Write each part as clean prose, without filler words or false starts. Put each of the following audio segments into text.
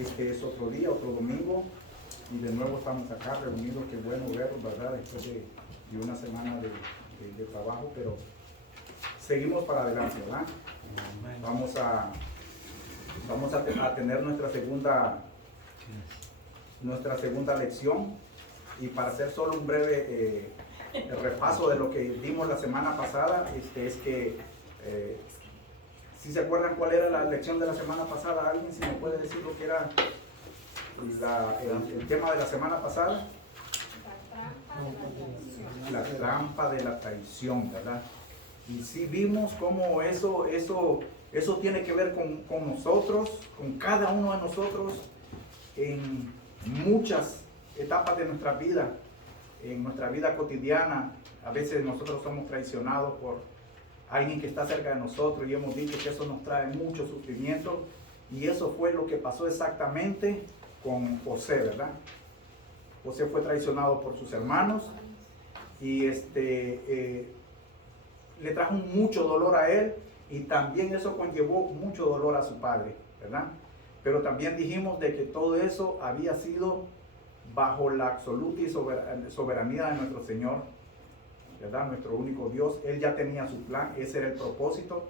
Este es otro día, otro domingo, y de nuevo estamos acá reunidos. Qué bueno verlos, ¿verdad? Después de una semana de trabajo, pero seguimos para adelante, ¿verdad? Vamos a tener nuestra segunda lección, y para hacer solo un breve repaso de lo que vimos la semana pasada, es que si se acuerdan cuál era la lección de la semana pasada, alguien si me puede decir lo que era el tema de la semana pasada. La trampa de la traición, ¿verdad? Y sí vimos cómo eso tiene que ver con nosotros, con cada uno de nosotros, en muchas etapas de nuestra vida, en nuestra vida cotidiana. A veces nosotros somos traicionados por alguien que está cerca de nosotros, y hemos dicho que eso nos trae mucho sufrimiento, y eso fue lo que pasó exactamente con José, ¿verdad? José fue traicionado por sus hermanos, y le trajo mucho dolor a él, y también eso conllevó mucho dolor a su padre, ¿verdad? Pero también dijimos de que todo eso había sido bajo la absoluta y soberanía de nuestro Señor, ¿verdad? Nuestro único Dios. Él ya tenía su plan, ese era el propósito.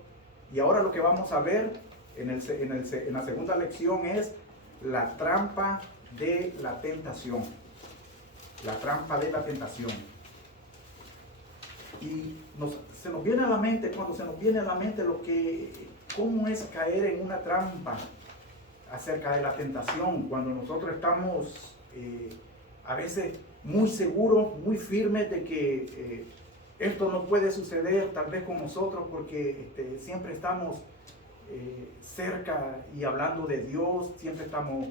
Y ahora lo que vamos a ver en la segunda lección es la trampa de la tentación. La trampa de la tentación. Y se nos viene a la mente, cuando se nos viene a la mente cómo es caer en una trampa acerca de la tentación, cuando nosotros estamos a veces muy seguros, muy firmes de que esto no puede suceder tal vez con nosotros, porque siempre estamos cerca y hablando de Dios, siempre estamos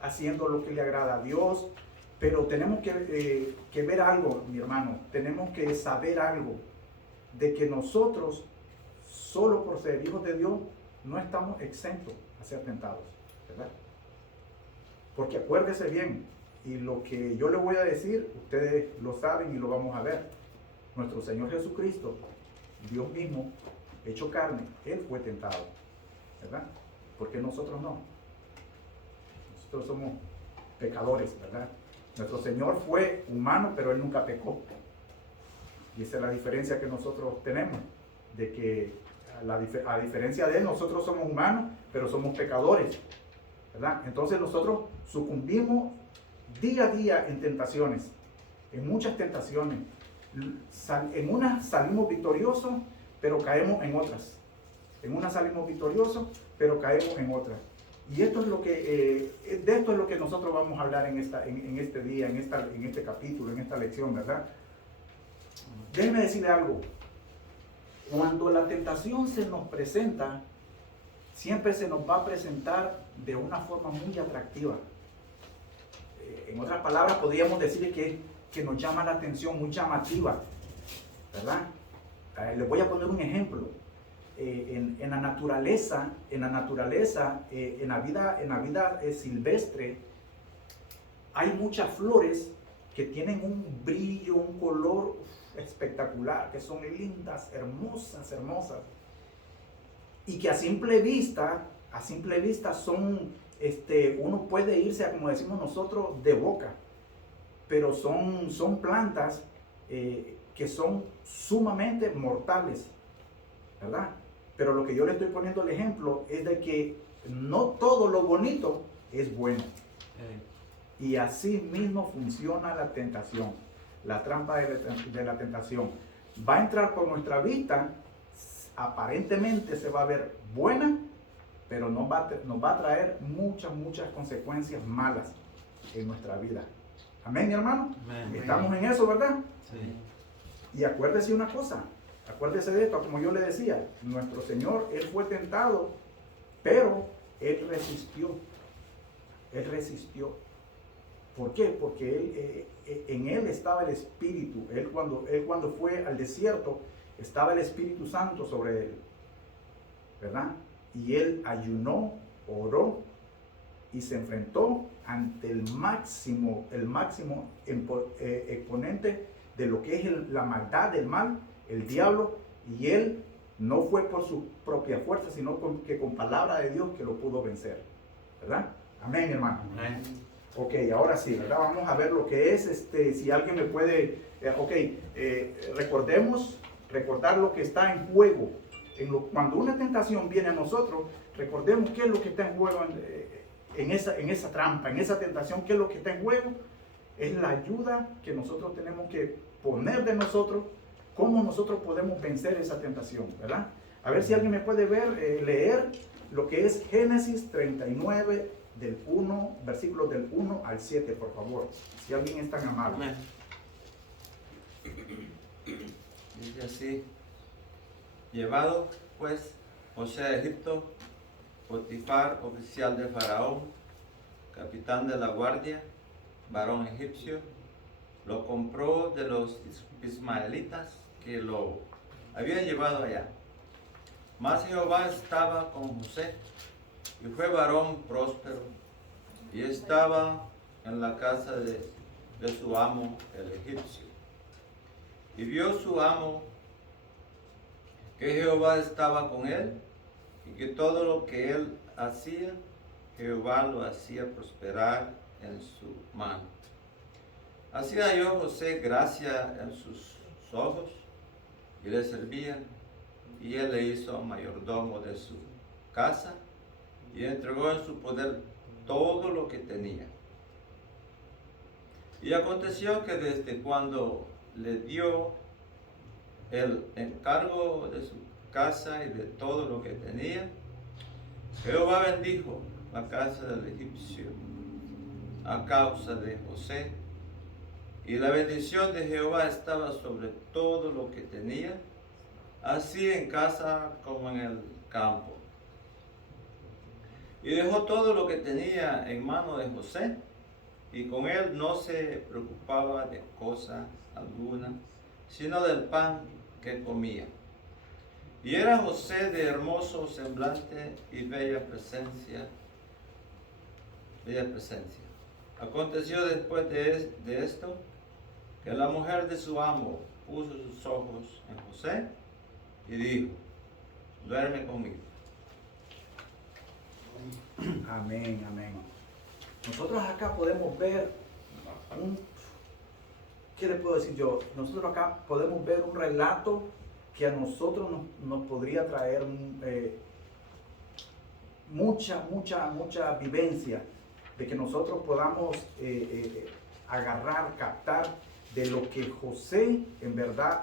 haciendo lo que le agrada a Dios. Pero tenemos que ver algo, mi hermano, tenemos que saber algo, de que nosotros, solo por ser hijos de Dios, no estamos exentos a ser tentados, ¿verdad? Porque acuérdese bien, y lo que yo le voy a decir, ustedes lo saben y lo vamos a ver. Nuestro Señor Jesucristo, Dios mismo, hecho carne, Él fue tentado, ¿verdad? Porque nosotros no. Nosotros somos pecadores, ¿verdad? Nuestro Señor fue humano, pero Él nunca pecó. Y esa es la diferencia que nosotros tenemos, de que a diferencia de Él, nosotros somos humanos, pero somos pecadores, ¿verdad? Entonces nosotros sucumbimos día a día en tentaciones, en muchas tentaciones. En unas salimos victoriosos, pero caemos en otras. En unas salimos victoriosos, pero caemos en otras. Y esto es de esto es lo que nosotros vamos a hablar en este día, en este capítulo, en esta lección, ¿verdad? Déjenme decirle algo. Cuando la tentación se nos presenta, siempre se nos va a presentar de una forma muy atractiva. En otras palabras, podríamos decirle que nos llama la atención, muy llamativa, ¿verdad? Les voy a poner un ejemplo. En la naturaleza, en la vida silvestre, hay muchas flores que tienen un brillo, un color espectacular, que son lindas, hermosas, y que a simple vista son, uno puede irse a, como decimos nosotros, de boca, pero son plantas que son sumamente mortales, ¿verdad? Pero lo que yo le estoy poniendo el ejemplo es de que no todo lo bonito es bueno. Y así mismo funciona la tentación, la trampa de la tentación. Va a entrar por nuestra vista, aparentemente se va a ver buena, pero nos va a traer muchas consecuencias malas en nuestra vida. Amén, mi hermano. Amén. Estamos en eso, ¿verdad? Sí. Y acuérdese una cosa. Acuérdese de esto, como yo le decía, nuestro Señor, Él fue tentado, pero Él resistió. Él resistió. ¿Por qué? Porque en Él estaba el Espíritu. Él cuando fue al desierto, estaba el Espíritu Santo sobre Él, ¿verdad? Y Él ayunó, oró y se enfrentó ante el máximo exponente de lo que es la maldad del mal, el diablo, y Él no fue por su propia fuerza, sino que con palabra de Dios que lo pudo vencer, ¿verdad? Amén, hermano. Amén. Ok, ahora sí, ¿verdad? Vamos a ver lo que es, si alguien me puede, recordar lo que está en juego. Cuando una tentación viene a nosotros, recordemos qué es lo que está en juego en esa trampa, en esa tentación, qué es lo que está en juego. Es la ayuda que nosotros tenemos que poner de nosotros, cómo nosotros podemos vencer esa tentación, ¿verdad? A ver si alguien me puede leer lo que es Génesis 39, versículos del 1 al 7, por favor. Si alguien es tan amable. Amén. Dice así: llevado pues José a Egipto, Potifar, oficial de Faraón, capitán de la guardia, varón egipcio, lo compró de los ismaelitas que lo habían llevado allá. Mas Jehová estaba con José, y fue varón próspero, y estaba en la casa de su amo el egipcio. Y vio su amo que Jehová estaba con él, y que todo lo que él hacía, Jehová lo hacía prosperar en su mano. Así halló José gracia en sus ojos, y le servían, y él le hizo mayordomo de su casa, y entregó en su poder todo lo que tenía. Y aconteció que desde cuando le dio el encargo de su casa y de todo lo que tenía, Jehová bendijo la casa del egipcio a causa de José, y la bendición de Jehová estaba sobre todo lo que tenía, así en casa como en el campo. Y dejó todo lo que tenía en mano de José, y con él no se preocupaba de cosa alguna, sino del pan que comía. Y era José de hermoso semblante y bella presencia. Aconteció después de esto, que la mujer de su amo puso sus ojos en José y dijo: duerme conmigo. Amén, amén. Nosotros acá podemos ver ¿qué le puedo decir yo? Nosotros acá podemos ver un relato que a nosotros nos podría traer mucha vivencia, de que nosotros podamos agarrar, captar de lo que José en verdad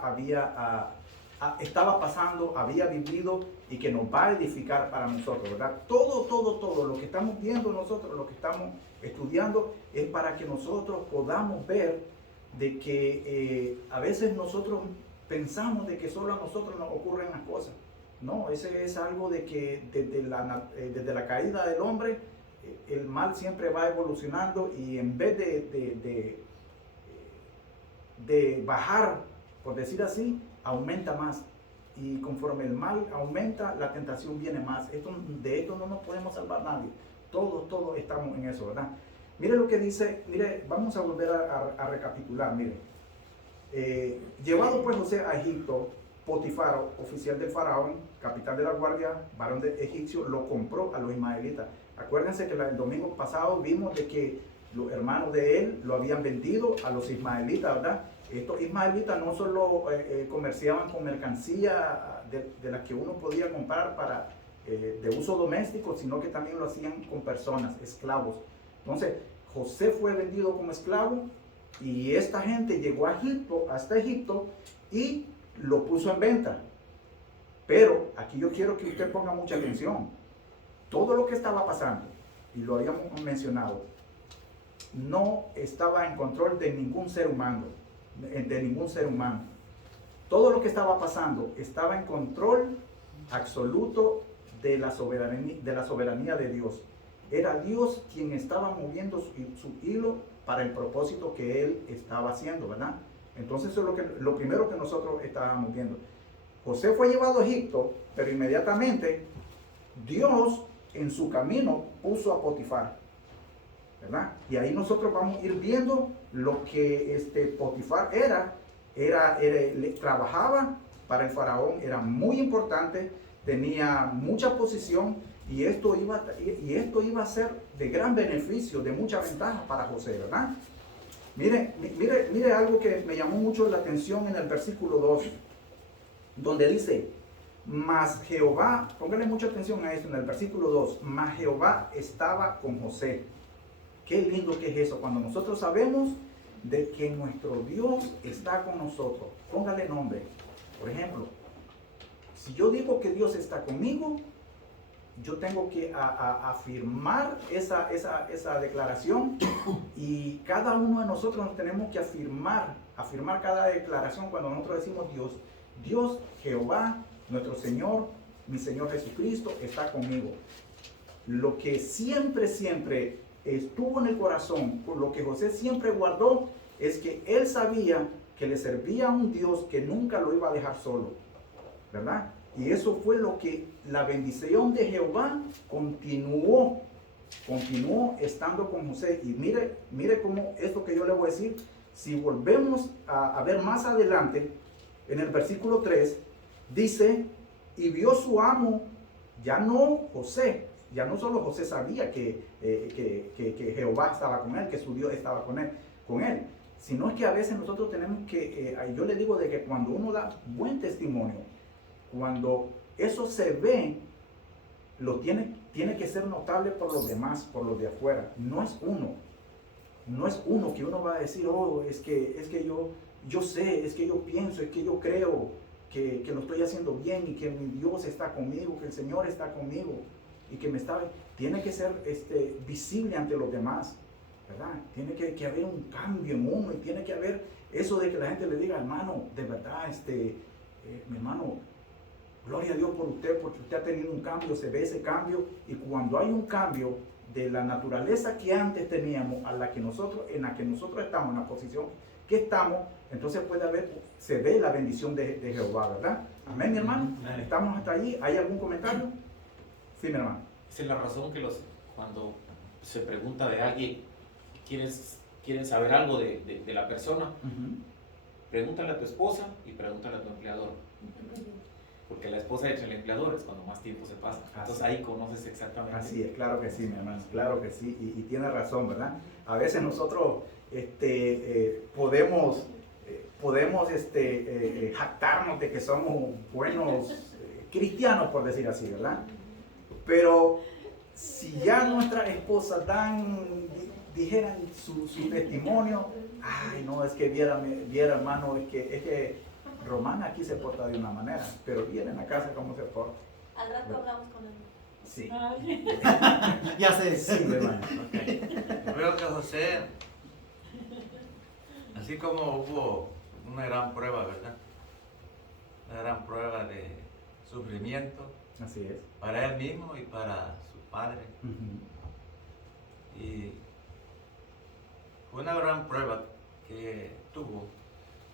estaba pasando, había vivido, y que nos va a edificar para nosotros, ¿verdad? Todo lo que estamos viendo nosotros, lo que estamos estudiando, es para que nosotros podamos ver de que a veces nosotros pensamos de que solo a nosotros nos ocurren las cosas. No, ese es algo de que desde la caída del hombre, el mal siempre va evolucionando, y en vez de bajar, por decir así, aumenta más. Y conforme el mal aumenta, la tentación viene más. De esto no nos podemos salvar nadie. Todos estamos en eso, ¿verdad? Mire lo que dice, vamos a volver a recapitular, mire. Llevado pues José a Egipto, Potifar, oficial del faraón, capitán de la guardia, varón de egipcio, lo compró a los ismaelitas. Acuérdense que el domingo pasado vimos de que los hermanos de él lo habían vendido a los ismaelitas, ¿verdad? Estos ismaelitas no solo comerciaban con mercancía de las que uno podía comprar de uso doméstico, sino que también lo hacían con personas, esclavos. Entonces, José fue vendido como esclavo, y esta gente llegó hasta Egipto, y lo puso en venta. Pero aquí yo quiero que usted ponga mucha atención. Todo lo que estaba pasando, y lo habíamos mencionado, no estaba en control de ningún ser humano. Todo lo que estaba pasando estaba en control absoluto de la soberanía de Dios. Era Dios quien estaba moviendo su hilo para el propósito que Él estaba haciendo, ¿verdad? Entonces eso es lo primero que nosotros estábamos viendo. José fue llevado a Egipto, pero inmediatamente Dios en su camino puso a Potifar, ¿verdad? Y ahí nosotros vamos a ir viendo lo que Potifar trabajaba para el faraón, era muy importante, tenía mucha posición, Y esto iba a ser de gran beneficio, de mucha ventaja para José, ¿verdad? Mire algo que me llamó mucho la atención en el versículo 2, donde dice, mas Jehová, póngale mucha atención a esto en el versículo 2, mas Jehová estaba con José. Qué lindo que es eso, cuando nosotros sabemos de que nuestro Dios está con nosotros. Póngale nombre. Por ejemplo, si yo digo que Dios está conmigo, yo tengo que afirmar esa declaración, y cada uno de nosotros nos tenemos que afirmar cada declaración cuando nosotros decimos Dios, Jehová, nuestro Señor, mi Señor Jesucristo está conmigo. Lo que siempre estuvo en el corazón, por lo que José siempre guardó, es que él sabía que le servía a un Dios que nunca lo iba a dejar solo, ¿verdad? Y eso fue lo que la bendición de Jehová continuó estando con José. Y mire cómo esto que yo le voy a decir, si volvemos a ver más adelante, en el versículo 3, dice, y vio su amo, ya no solo José sabía que Jehová estaba con él, que su Dios estaba con él, sino es que a veces nosotros tenemos que, yo le digo de que cuando uno da buen testimonio, cuando eso se ve, tiene que ser notable por los demás, por los de afuera. No es uno que uno va a decir, es que yo sé, es que yo pienso, es que yo creo que lo estoy haciendo bien, y que mi Dios está conmigo, que el Señor está conmigo, y que tiene que ser visible ante los demás, ¿verdad? Tiene que haber un cambio en uno, y tiene que haber eso de que la gente le diga, hermano, de verdad, mi hermano, gloria a Dios por usted, porque usted ha tenido un cambio, se ve ese cambio. Y cuando hay un cambio de la naturaleza que antes teníamos en la que nosotros estamos, en la posición que estamos, entonces se ve la bendición de Jehová, ¿verdad? Amén, mi hermano. ¿Estamos hasta allí? ¿Hay algún comentario? Sí, mi hermano. Esa es la razón que cuando se pregunta de alguien, quieren saber algo de la persona, pregúntale a tu esposa y pregúntale a tu empleador. Porque la esposa entre el empleador es cuando más tiempo se pasa. Entonces ahí conoces exactamente. Así es, claro que sí, mi hermano, claro que sí, y tiene razón, ¿verdad? A veces nosotros podemos jactarnos de que somos buenos cristianos, por decir así, ¿verdad? Pero si ya nuestras esposas dijeran su testimonio, ay, no, es que viera hermano, es que Romana aquí se porta de una manera, pero viene en la casa cómo se porta. Al rato hablamos con él. Sí. Ya sé. Sí, hermano. Okay. Yo veo que José, así como hubo una gran prueba, ¿verdad? Una gran prueba de sufrimiento. Así es. Para él mismo y para su padre. Y fue una gran prueba que tuvo.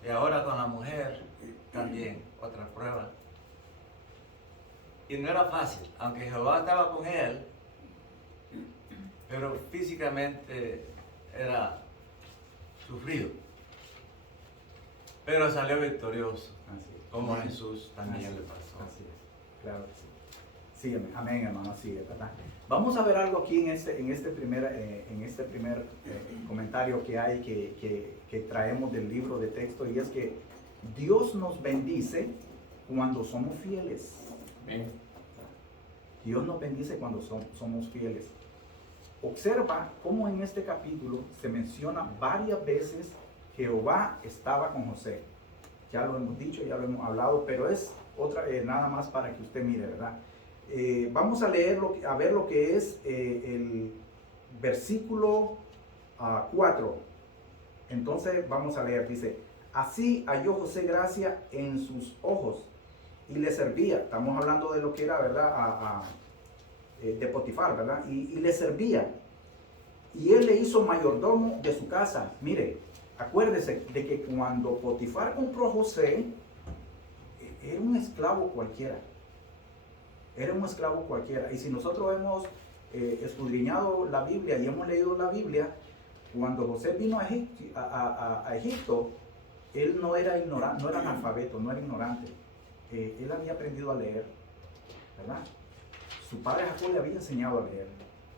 Y ahora con la mujer también otra prueba. Y no era fácil, aunque Jehová estaba con él, pero físicamente era sufrido. Pero salió victorioso, Así es. como a Jesús también Así le es, pasó. Así es, claro que sí. Sí, amén, hermano, sí, ¿verdad? Vamos a ver algo aquí en este primer comentario que hay, que traemos del libro de texto, y es que Dios nos bendice cuando somos fieles. Amén. Dios nos bendice cuando somos fieles. Observa cómo en este capítulo se menciona varias veces Jehová estaba con José. Ya lo hemos dicho, ya lo hemos hablado, pero es otra nada más para que usted mire, ¿verdad? Vamos a ver lo que es el versículo 4. Entonces vamos a leer, dice, así halló José gracia en sus ojos y le servía. Estamos hablando de lo que era, ¿verdad? De Potifar, ¿verdad? Y le servía. Y él le hizo mayordomo de su casa. Mire, acuérdese de que cuando Potifar compró a José, era un esclavo cualquiera. Era un esclavo cualquiera. Y si nosotros hemos escudriñado la Biblia y hemos leído la Biblia, cuando José vino a Egipto, él no era ignorante, no era analfabeto, no era ignorante. Él había aprendido a leer, ¿verdad? su padre Jacob le había enseñado a leer,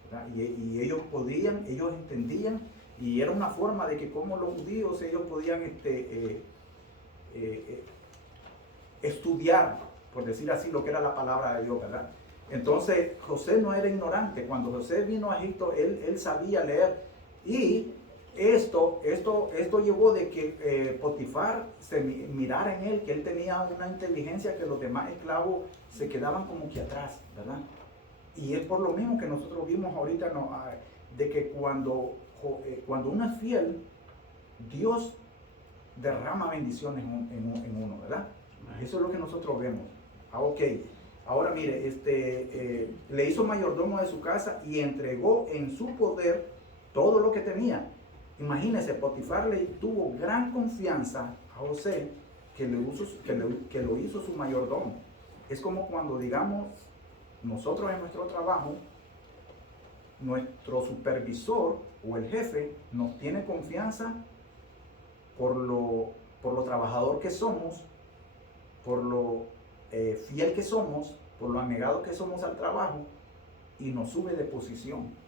¿verdad? Y ellos podían, ellos entendían, y era una forma de que como los judíos ellos podían estudiar, por decir así, lo que era la palabra de Dios, ¿verdad? Entonces José no era ignorante. Cuando José vino a Egipto, él sabía leer, y esto llevó de que Potifar se mirara en él, que él tenía una inteligencia que los demás esclavos se quedaban como que atrás, ¿verdad? Y es por lo mismo que nosotros vimos ahorita, ¿no? De que cuando uno es fiel, Dios derrama bendiciones en uno, ¿verdad? Eso es lo que nosotros vemos. Ok, ahora mire, le hizo mayordomo de su casa y entregó en su poder todo lo que tenía. Imagínese, Potifar le tuvo gran confianza a José, que lo hizo su mayordomo. Es como cuando, digamos, nosotros en nuestro trabajo, nuestro supervisor o el jefe nos tiene confianza por lo trabajador que somos, por lo fiel que somos, por lo anegado que somos al trabajo, y nos sube de posición.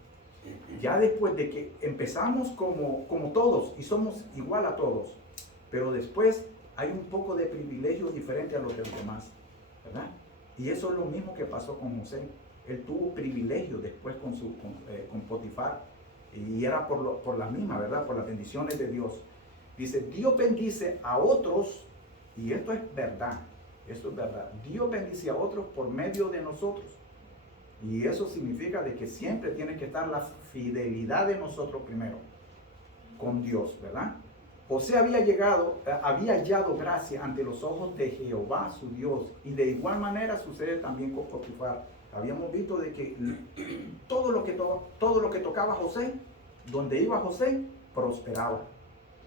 Ya después de que empezamos como todos y somos igual a todos, pero después hay un poco de privilegio diferente a los demás, ¿verdad? Y eso es lo mismo que pasó con José. Él tuvo privilegio después con Potifar, y era por la misma, ¿verdad? Por las bendiciones de Dios. Dice, Dios bendice a otros, y esto es verdad. Dios bendice a otros por medio de nosotros. Y eso significa de que siempre tiene que estar la fidelidad de nosotros primero con Dios, ¿verdad? José había hallado gracia ante los ojos de Jehová su Dios, y de igual manera sucede también con Potifar. Habíamos visto de que todo lo que tocaba José, donde iba José, prosperaba.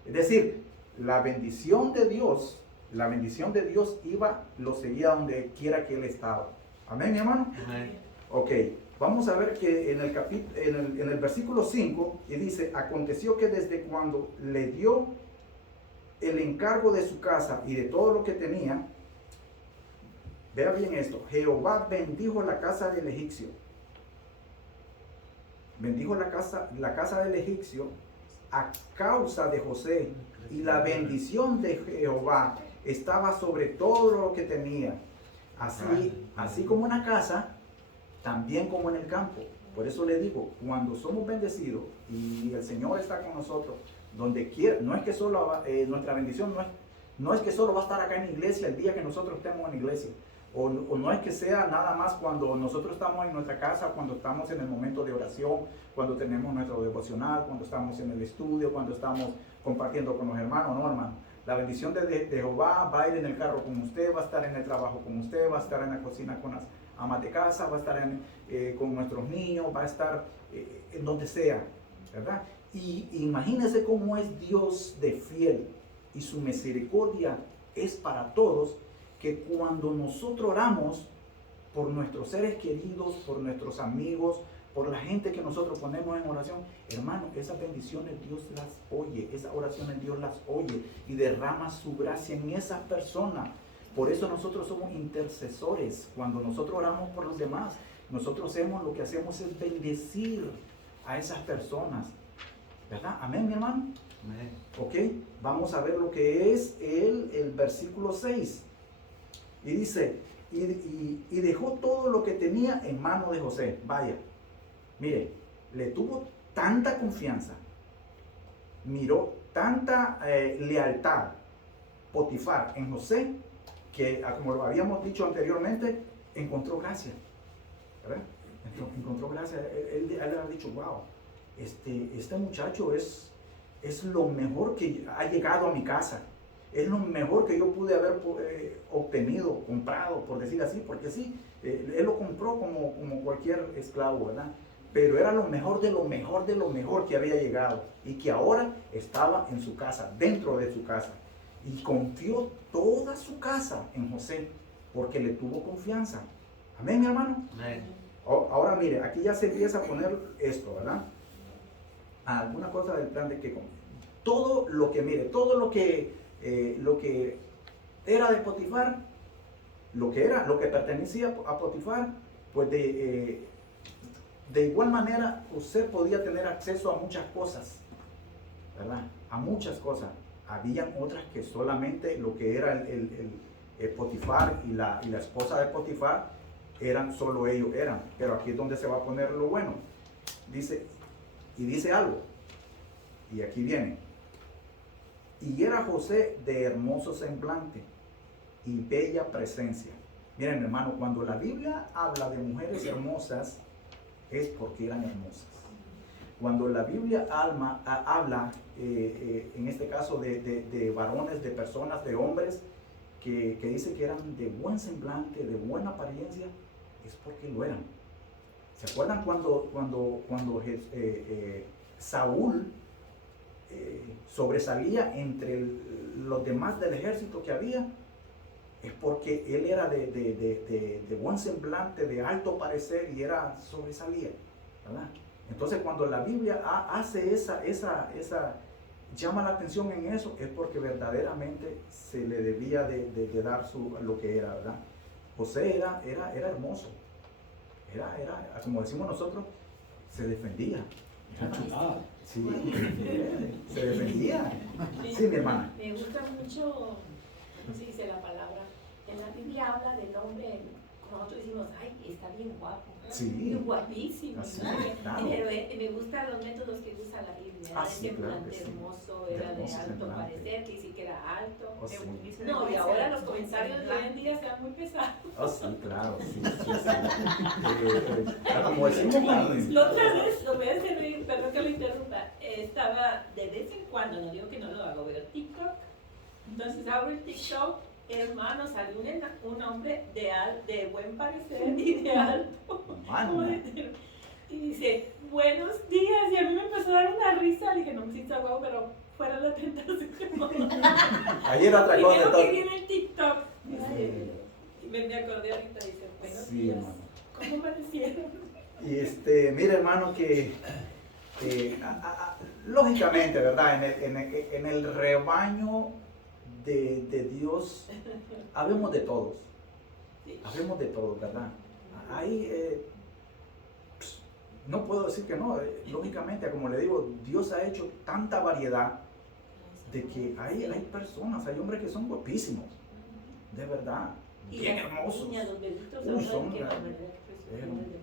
Es decir, la bendición de Dios lo seguía donde quiera que él estaba. Amén, mi hermano. Amén. Ok, vamos a ver que en el versículo 5, y dice, aconteció que desde cuando le dio el encargo de su casa y de todo lo que tenía, vea bien esto, Jehová bendijo la casa del egipcio. Bendijo la casa del egipcio a causa de José, y la bendición de Jehová estaba sobre todo lo que tenía. Así como una casa, también como en el campo. Por eso le digo, cuando somos bendecidos y el Señor está con nosotros, donde quiera, no es que solo nuestra bendición no es que solo va a estar acá en la iglesia el día que nosotros estemos en la iglesia, o no es que sea nada más cuando nosotros estamos en nuestra casa, cuando estamos en el momento de oración, cuando tenemos nuestro devocional, cuando estamos en el estudio, cuando estamos compartiendo con los hermanos. No, hermano, la bendición de Jehová va a ir en el carro con usted, va a estar en el trabajo con usted, va a estar en la cocina con las amas de casa, va a estar con nuestros niños, va a estar en donde sea, ¿verdad? Y imagínense cómo es Dios de fiel, y su misericordia es para todos, que cuando nosotros oramos por nuestros seres queridos, por nuestros amigos, por la gente que nosotros ponemos en oración, hermano, esas bendiciones Dios las oye, esas oraciones Dios las oye y derrama su gracia en esas personas. Por eso nosotros somos intercesores. Cuando nosotros oramos por los demás, nosotros lo que hacemos es bendecir a esas personas, ¿verdad? Amén, mi hermano. Amén. Ok, vamos a ver lo que es el versículo 6. Y dice, y dejó todo lo que tenía en mano de José. Vaya, mire, le tuvo tanta confianza, miró tanta lealtad Potifar en José, que como lo habíamos dicho anteriormente, encontró gracia, ¿verdad? Encontró gracia. Él ha dicho, wow, este muchacho es lo mejor que ha llegado a mi casa. Es lo mejor que yo pude haber obtenido, comprado, por decir así, porque sí, él lo compró como cualquier esclavo, ¿verdad? Pero era lo mejor de lo mejor de lo mejor que había llegado, y que ahora estaba en su casa, dentro de su casa. Y confió toda su casa en José, porque le tuvo confianza. Amén, mi hermano. Amén. Ahora mire, aquí ya se empieza a poner esto, ¿verdad? Alguna cosa del plan de que todo lo que era de Potifar, lo que pertenecía a Potifar, pues de igual manera José podía tener acceso a muchas cosas, ¿verdad? A muchas cosas. Habían otras que solamente lo que era el Potifar y la esposa de Potifar eran, solo ellos eran. Pero aquí es donde se va a poner lo bueno. Dice algo, y aquí viene: y era José de hermoso semblante y bella presencia. Miren, hermano, cuando la Biblia habla de mujeres hermosas, es porque eran hermosas. Cuando la Biblia habla, en este caso, de varones, de personas, de hombres, que dice que eran de buen semblante, de buena apariencia, es porque lo eran. ¿Se acuerdan cuando Saúl sobresalía entre los demás del ejército que había? Es porque él era de buen semblante, de alto parecer, y sobresalía, ¿verdad? Entonces, cuando la Biblia hace llama la atención en eso, es porque verdaderamente se le debía de dar lo que era, ¿verdad? José era hermoso, como decimos nosotros, se defendía. Sí, se defendía. Sí, mi hermana. Me gusta mucho, ¿cómo se dice la palabra? En la Biblia habla del hombre, nosotros decimos, ay, está bien guapo, Sí. guapísimo, Así, ¿no? claro. Pero me gustan los métodos que usa la Biblia, era Sí, de claro semblante que sí. hermoso, De era de hermoso alto semblante. parecer, que sí que era alto. Oh, sí. No, y ahora los comentarios de hoy en día están muy pesados. Oh, sí, claro, sí. Como decimos, La otra vez, lo voy a hacer reír, perdón que lo interrumpa, estaba de vez en cuando, no digo que no lo hago, veo TikTok, entonces abro el TikTok, hermano, salió un hombre de buen parecer y de alto, como y dice, buenos días, y a mí me empezó a dar una risa, le dije, no me siento guapo, pero fuera la tentación. Ayer otra Y cosa. veo que viene el TikTok, Sí. y me acordé ahorita, dice, buenos Sí, días, hermano. ¿cómo parecieron? Y mire, hermano, que lógicamente, ¿verdad? En el rebaño de Dios habemos de todos. Habemos de todos, ¿verdad? Ahí no puedo decir que no. Lógicamente, como le digo, Dios ha hecho tanta variedad de que hay personas, hay hombres que son guapísimos, de verdad, Y bien las hermosos. niñas, los bebitos, Uy,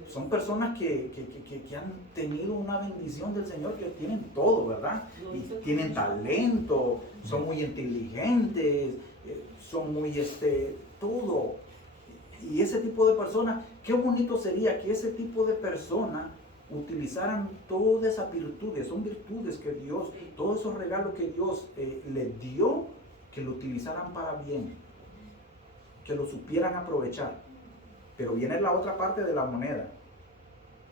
son personas que han tenido una bendición del Señor, que tienen todo, ¿verdad? Y tienen talento, son muy inteligentes, son muy todo. Y ese tipo de personas, qué bonito sería que ese tipo de personas utilizaran todas esas virtudes. Son virtudes que Dios, todos esos regalos que Dios les dio, que lo utilizaran para bien, que lo supieran aprovechar. Pero viene la otra parte de la moneda.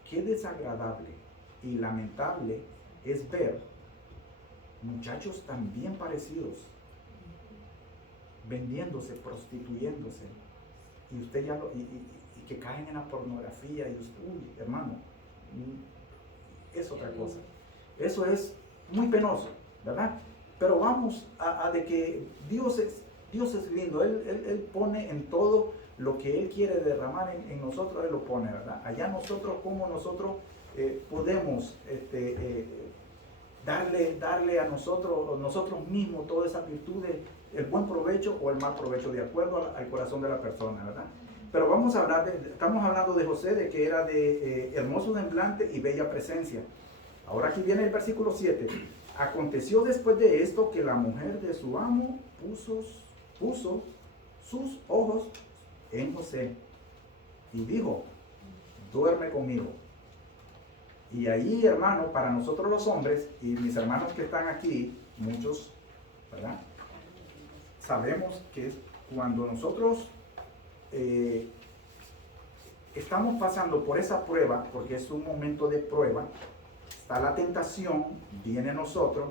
Qué desagradable y lamentable es ver muchachos tan bien parecidos vendiéndose, prostituyéndose, y usted ya y que caen en la pornografía, y usted, uy, hermano, es otra cosa. Eso es muy penoso, ¿verdad? Pero vamos a de que Dios es lindo. Él pone en todo lo que Él quiere derramar en nosotros, Él lo pone, ¿verdad? Allá nosotros, como nosotros podemos darle a nosotros mismos todas esas virtudes, el buen provecho o el mal provecho, de acuerdo al corazón de la persona, ¿verdad? Pero estamos hablando de José, de que era de hermoso semblante y bella presencia. Ahora aquí viene el versículo 7. Aconteció después de esto que la mujer de su amo puso sus ojos en José y dijo, duerme conmigo. Y ahí, hermano, para nosotros los hombres, y mis hermanos que están aquí, muchos, ¿verdad? Sabemos que cuando nosotros estamos pasando por esa prueba, porque es un momento de prueba, está la tentación, viene a nosotros,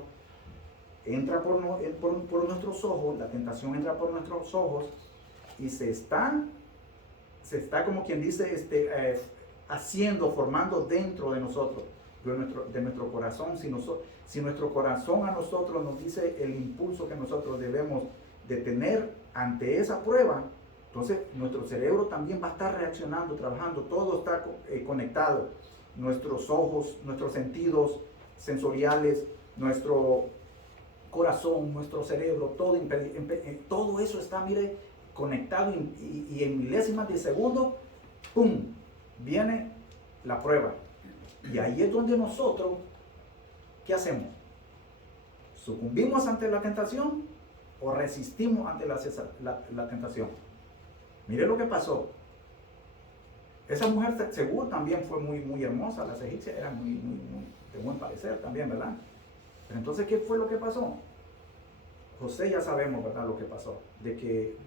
entra por nuestros ojos, la tentación entra por nuestros ojos, y se está como quien dice, formando dentro de nosotros, de nuestro corazón. Si nuestro corazón a nosotros nos dice el impulso que nosotros debemos de tener ante esa prueba, Entonces, nuestro cerebro también va a estar reaccionando, trabajando, todo está conectado. Nuestros ojos, nuestros sentidos sensoriales, nuestro corazón, nuestro cerebro, todo eso está, mire, conectado y en milésimas de segundo, ¡pum!, viene la prueba. Y ahí es donde nosotros, ¿qué hacemos? ¿Sucumbimos ante la tentación o resistimos ante la tentación? Mire lo que pasó. Esa mujer seguro también fue muy hermosa, las egipcias eran muy de buen parecer también, ¿verdad? Pero entonces, ¿qué fue lo que pasó? José, ya sabemos, ¿verdad?, lo que pasó, de que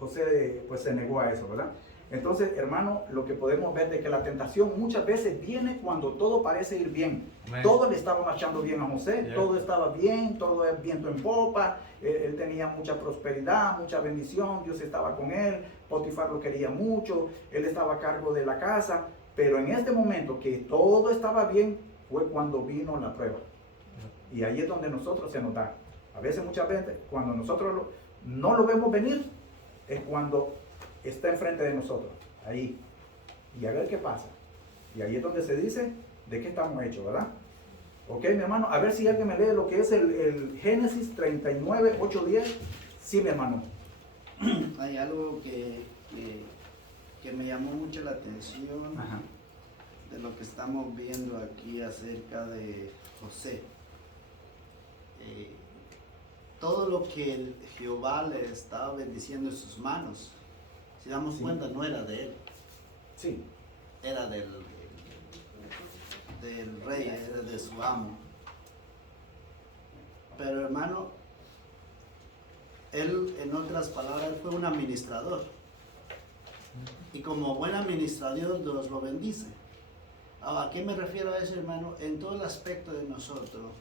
José pues se negó a eso, ¿verdad? Entonces, hermano, lo que podemos ver de que la tentación muchas veces viene cuando todo parece ir bien. Amén. Todo le estaba marchando bien a José, Yeah. todo estaba bien, todo es viento en popa, él tenía mucha prosperidad, mucha bendición, Dios estaba con él, Potifar lo quería mucho, él estaba a cargo de la casa, pero en este momento que todo estaba bien, fue cuando vino la prueba. Y ahí es donde nosotros se nos da. A veces, muchas veces, cuando nosotros no lo vemos venir, es cuando está enfrente de nosotros, ahí, y a ver qué pasa. Y ahí es donde se dice de qué estamos hechos, ¿verdad? Ok, mi hermano, a ver si alguien me lee lo que es el Génesis 39, 8, 10. Sí, mi hermano. Hay algo que me llamó mucho la atención. Ajá. De lo que estamos viendo aquí acerca de José. Todo lo que Jehová le estaba bendiciendo en sus manos, si damos Sí. cuenta, no era de él, Sí, era del rey, era de su amo. Pero hermano, él, en otras palabras, fue un administrador. Y como buen administrador, Dios lo bendice. ¿A qué me refiero a eso, hermano? En todo el aspecto de nosotros.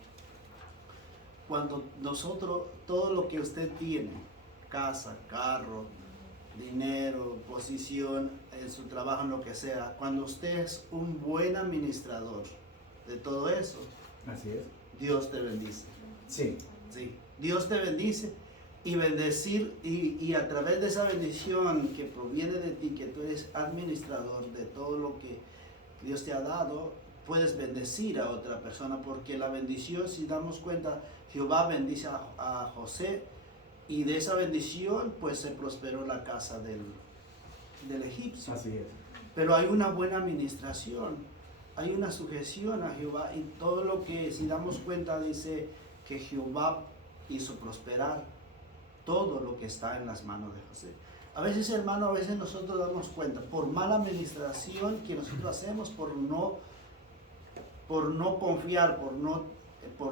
Cuando nosotros, todo lo que usted tiene, casa, carro, dinero, posición, en su trabajo, en lo que sea, cuando usted es un buen administrador de todo eso, así es. Dios te bendice. Sí, Sí, Dios te bendice y bendecir, y a través de esa bendición que proviene de ti, que tú eres administrador de todo lo que Dios te ha dado, puedes bendecir a otra persona, porque la bendición, si damos cuenta, Jehová bendice a José, y de esa bendición pues se prosperó la casa del egipcio. así es. Pero hay una buena administración, hay una sujeción a Jehová, y todo lo que, si damos cuenta, dice que Jehová hizo prosperar todo lo que está en las manos de José. A veces, hermano, a veces nosotros damos cuenta, por mala administración que nosotros hacemos, por no confiar, por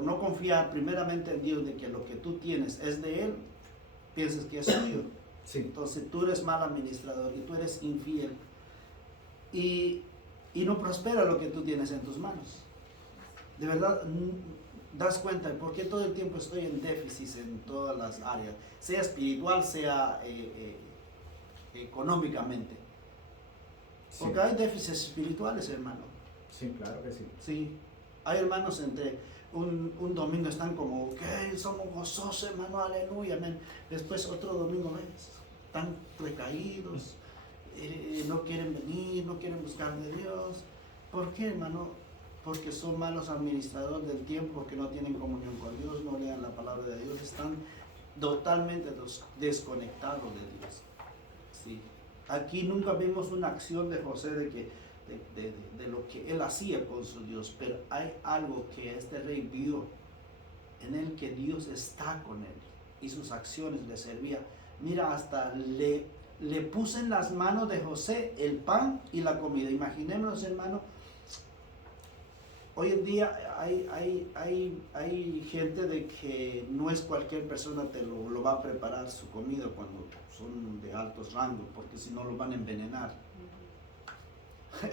no confiar primeramente en Dios, de que lo que tú tienes es de Él, piensas que es suyo. Sí, Entonces tú eres mal administrador y tú eres infiel, y no prospera lo que tú tienes en tus manos. De verdad, das cuenta de por qué todo el tiempo estoy en déficit en todas las áreas, sea espiritual, sea económicamente. sí, Porque hay déficits espirituales, hermano. sí, claro que sí. Sí, hay hermanos entre un domingo están como, ok, somos gozosos, hermano, aleluya, amén. Después otro domingo, ¿ves? Están recaídos, no quieren venir, no quieren buscar de Dios. ¿Por qué, hermano? Porque son malos administradores del tiempo, porque no tienen comunión con Dios, no lean la palabra de Dios, están totalmente desconectados de Dios. Sí. Aquí nunca vimos una acción de José de lo que él hacía con su Dios, pero hay algo que este rey vio en él, que Dios está con él y sus acciones le servían. Mira, hasta le puso en las manos de José el pan y la comida. Imaginémonos, hermano, hoy en día hay gente de que no es cualquier persona te lo va a preparar su comida cuando son de altos rangos, porque si no lo van a envenenar.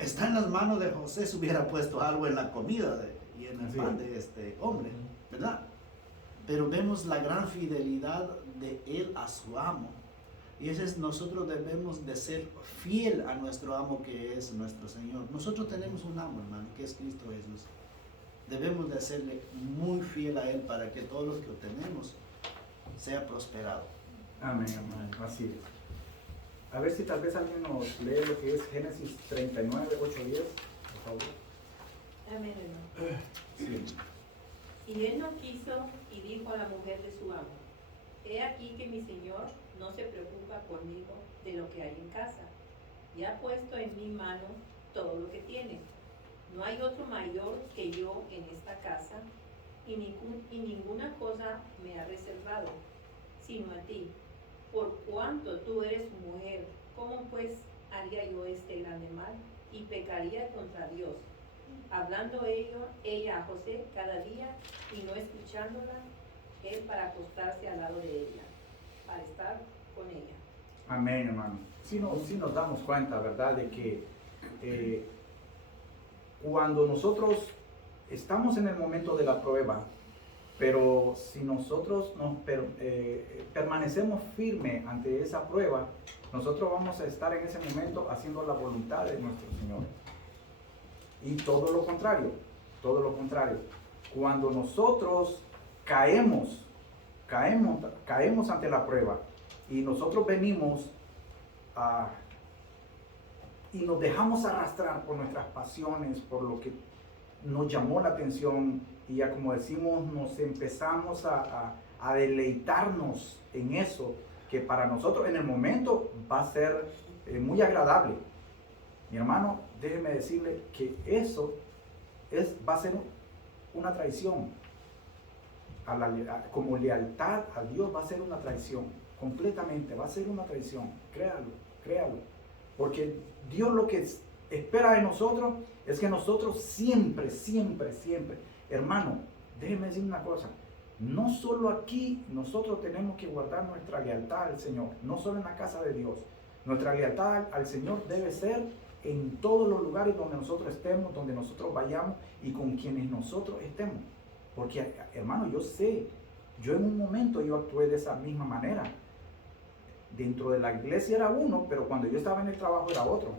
Está en las manos de José, se hubiera puesto algo en la comida y en el Así pan es. de este hombre, ¿verdad? Pero vemos la gran fidelidad de él a su amo. Y ese es, nosotros debemos de ser fiel a nuestro amo, que es nuestro Señor. Nosotros tenemos un amo, hermano, que es Cristo Jesús. Debemos de serle muy fiel a él para que todo lo que obtenemos sea prosperado. Amén, amén, así es. A ver si tal vez alguien nos lee lo que es Génesis 39, 8, 10, por favor. Amén, hermano. Sí. Y él no quiso y dijo a la mujer de su amo, he aquí que mi señor no se preocupa conmigo de lo que hay en casa, y ha puesto en mi mano todo lo que tiene. No hay otro mayor que yo en esta casa, y ninguna cosa me ha reservado, sino a ti. Por cuanto tú eres mujer, ¿cómo pues haría yo este grande mal? Y pecaría contra Dios. Hablando ella a José cada día, y no escuchándola, él para acostarse al lado de ella, para estar con ella. Amén, hermano. Sí nos damos cuenta, ¿verdad? De que cuando nosotros estamos en el momento de la prueba, pero si nosotros permanecemos firmes ante esa prueba, nosotros vamos a estar en ese momento haciendo la voluntad de nuestro Señor. Y todo lo contrario. Cuando nosotros caemos ante la prueba y nosotros venimos y nos dejamos arrastrar por nuestras pasiones, por lo que nos llamó la atención, y ya como decimos, nos empezamos a deleitarnos en eso, que para nosotros en el momento va a ser muy agradable. Mi hermano, déjeme decirle que eso va a ser una traición. Como lealtad a Dios va a ser una traición, completamente, va a ser una traición, créalo. Porque Dios lo que espera de nosotros es que nosotros siempre, hermano, déjeme decir una cosa, no solo aquí nosotros tenemos que guardar nuestra lealtad al Señor, no solo en la casa de Dios, nuestra lealtad al Señor debe ser en todos los lugares donde nosotros estemos, donde nosotros vayamos y con quienes nosotros estemos. Porque, hermano, yo en un momento yo actué de esa misma manera. Dentro de la iglesia era uno, pero cuando yo estaba en el trabajo era otro.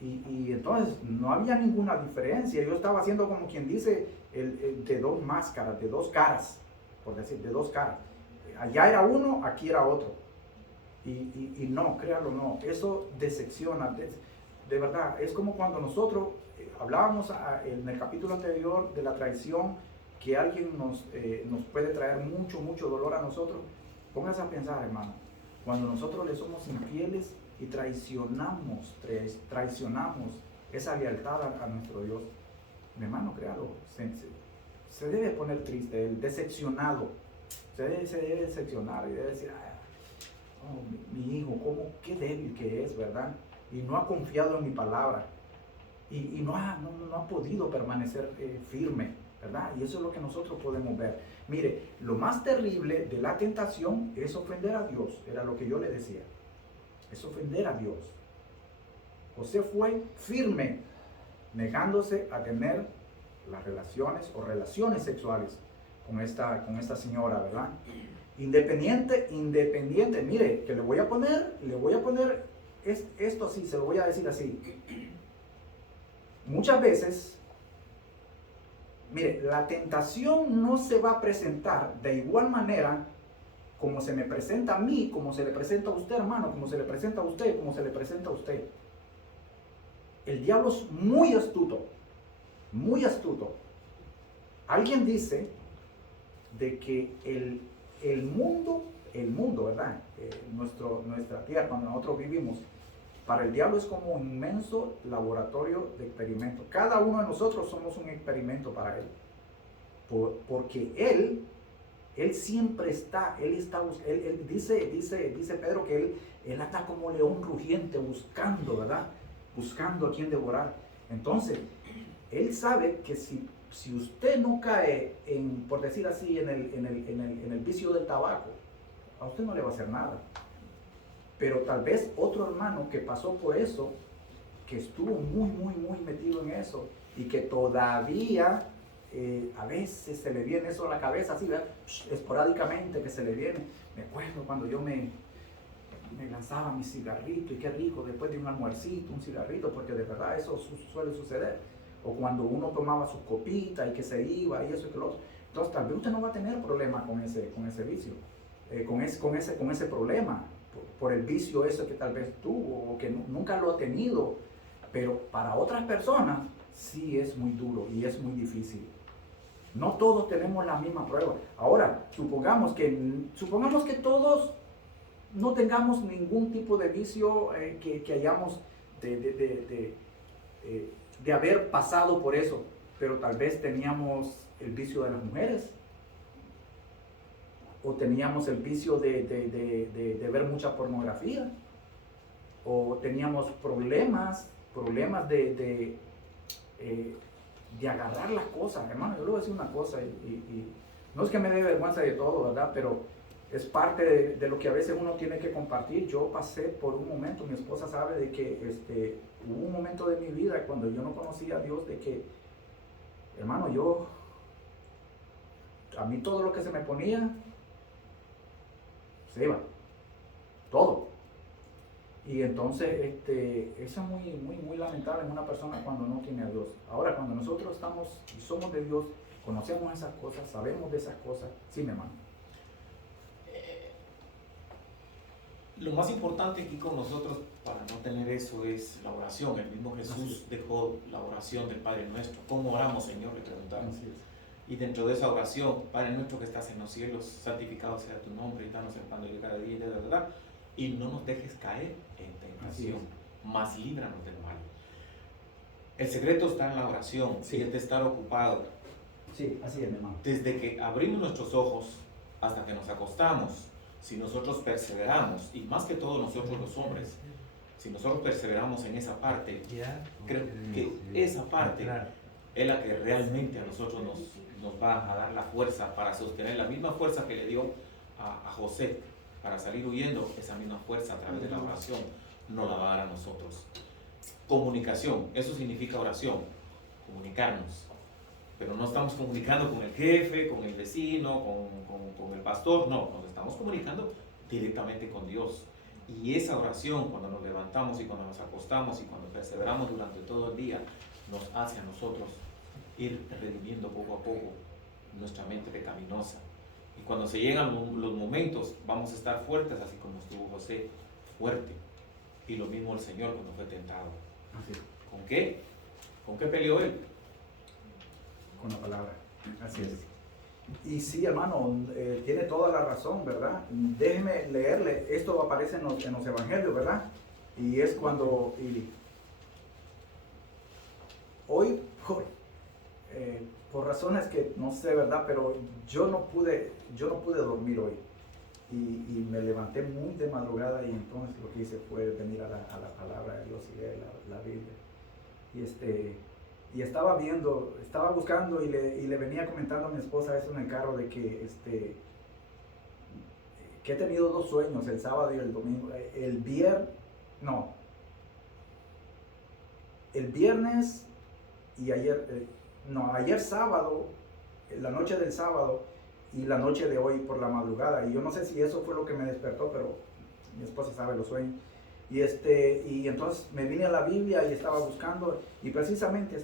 Y entonces no había ninguna diferencia. Yo estaba haciendo como quien dice de dos máscaras, de dos caras, por decir, de dos caras. Allá era uno, aquí era otro. Y no, créalo, no. Eso decepciona. De verdad, es como cuando nosotros hablábamos en el capítulo anterior de la traición, que alguien nos puede traer mucho dolor a nosotros. Póngase a pensar, hermano, cuando nosotros le somos infieles y traicionamos esa lealtad a nuestro Dios, mi hermano, créalo, se debe poner triste, el decepcionado, se debe decepcionar y debe decir, mi hijo, qué débil que es, ¿verdad? Y no ha confiado en mi palabra, y no ha podido permanecer firme, ¿verdad? Y eso es lo que nosotros podemos ver. Mire, lo más terrible de la tentación es ofender a Dios, era lo que yo le decía, es ofender a Dios. José fue firme, negándose a tener las relaciones sexuales con esta señora, ¿verdad? Independiente, mire, que le voy a poner esto así, se lo voy a decir así. Muchas veces, mire, la tentación no se va a presentar de igual manera como se me presenta a mí, como se le presenta a usted, hermano, como se le presenta a usted, como se le presenta a usted. El diablo es muy astuto, muy astuto. Alguien dice de que el mundo, ¿verdad? Nuestra tierra, donde nosotros vivimos, para el diablo es como un inmenso laboratorio de experimentos. Cada uno de nosotros somos un experimento para él. Porque él siempre él dice Pedro que él anda como león rugiente buscando, ¿verdad? Buscando a quien devorar. Entonces, él sabe que si usted no cae por decir así, en el vicio del tabaco, a usted no le va a hacer nada. Pero tal vez otro hermano que pasó por eso, que estuvo muy metido en eso, y que todavía a veces se le viene eso a la cabeza, así, ¿verdad? Esporádicamente que se le viene. Me acuerdo cuando yo me lanzaba mi cigarrito, y qué rico, después de un almuercito, un cigarrito, porque de verdad eso suele suceder. O cuando uno tomaba su copita y que se iba, y eso y que lo otro. Entonces tal vez usted no va a tener problema con ese vicio, con ese problema. por el vicio ese que tal vez tuvo o que nunca lo ha tenido, pero para otras personas sí es muy duro y es muy difícil. No todos tenemos la misma prueba. Ahora, supongamos que todos no tengamos ningún tipo de vicio que hayamos de haber pasado por eso, pero tal vez teníamos el vicio de las mujeres, o teníamos el vicio de ver mucha pornografía, o teníamos problemas de agarrar las cosas. Hermano, yo le voy a decir una cosa, y no es que me dé vergüenza de todo, ¿verdad? Pero es parte de lo que a veces uno tiene que compartir. Yo pasé por un momento, mi esposa sabe de que hubo un momento de mi vida cuando yo no conocía a Dios, de que, hermano, a mí todo lo que se me ponía, se iba, todo. Y entonces, eso es muy lamentable en una persona cuando no tiene a Dios. Ahora, cuando nosotros estamos y somos de Dios, conocemos esas cosas, sabemos de esas cosas. Sí, mi hermano. Lo más importante aquí con nosotros para no tener eso es la oración. El mismo Jesús dejó la oración del Padre Nuestro. ¿Cómo oramos, Señor? Le preguntamos. Y dentro de esa oración, Padre Nuestro que estás en los cielos, santificado sea tu nombre, y danos el pan de cada día, de verdad. Y no nos dejes caer en tentación, mas líbranos del mal. El secreto está en la oración, y en estar ocupado. Sí, así es, mi hermano. Desde que abrimos nuestros ojos hasta que nos acostamos, si nosotros perseveramos, y más que todo nosotros los hombres, si nosotros perseveramos en esa parte, creo que esa parte es la que realmente a nosotros nos va a dar la fuerza para sostener la misma fuerza que le dio a José para salir huyendo. Esa misma fuerza a través de la oración nos la va a dar a nosotros. Comunicación, eso significa oración, comunicarnos. Pero no estamos comunicando con el jefe, con el vecino, con el pastor, no, nos estamos comunicando directamente con Dios. Y esa oración, cuando nos levantamos y cuando nos acostamos y cuando perseveramos durante todo el día, nos hace a nosotros ir redimiendo poco a poco nuestra mente pecaminosa. Y cuando se llegan los momentos, vamos a estar fuertes, así como estuvo José, fuerte. Y lo mismo el Señor cuando fue tentado. Así es. ¿Con qué? ¿Con qué peleó él? Con la palabra, así es. Y sí, hermano, tiene toda la razón, ¿verdad? Déjeme leerle, esto aparece en los evangelios, ¿verdad? Y es cuando, hoy, por razones que no sé, ¿verdad? Pero yo no pude dormir hoy. Y me levanté muy de madrugada, y entonces lo que hice fue venir a la palabra de Dios y leer la Biblia. Y estaba buscando y le venía comentando a mi esposa eso en el carro, de que he tenido dos sueños, el sábado y el domingo. El viernes y ayer sábado, la noche del sábado y la noche de hoy por la madrugada. Y yo no sé si eso fue lo que me despertó, pero mi esposa sabe los sueños. Y entonces me vine a la Biblia y estaba buscando, y precisamente yo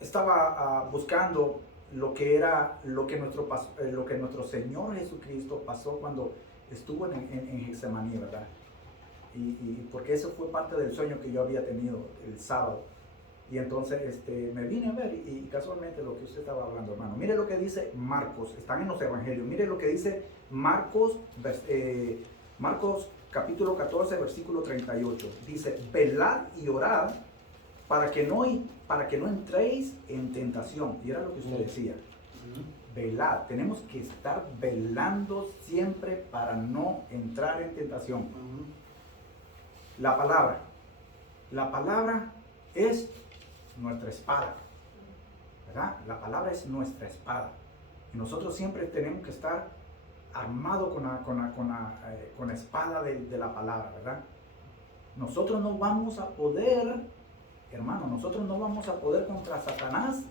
estaba buscando lo que nuestro Señor Jesucristo pasó cuando estuvo en Getsemaní, ¿verdad? Y porque eso fue parte del sueño que yo había tenido el sábado. Y entonces me vine a ver, y casualmente lo que usted estaba hablando, hermano. Mire lo que dice Marcos, están en los evangelios. Mire lo que dice Marcos capítulo 14, versículo 38. Dice: velad y orad para que no entréis en tentación. Y era lo que usted decía. Velad, tenemos que estar velando siempre para no entrar en tentación. La palabra es nuestra espada, ¿verdad? La palabra es nuestra espada, y nosotros siempre tenemos que estar armados con la espada de la palabra, ¿verdad? Nosotros no vamos a poder, hermano, contra Satanás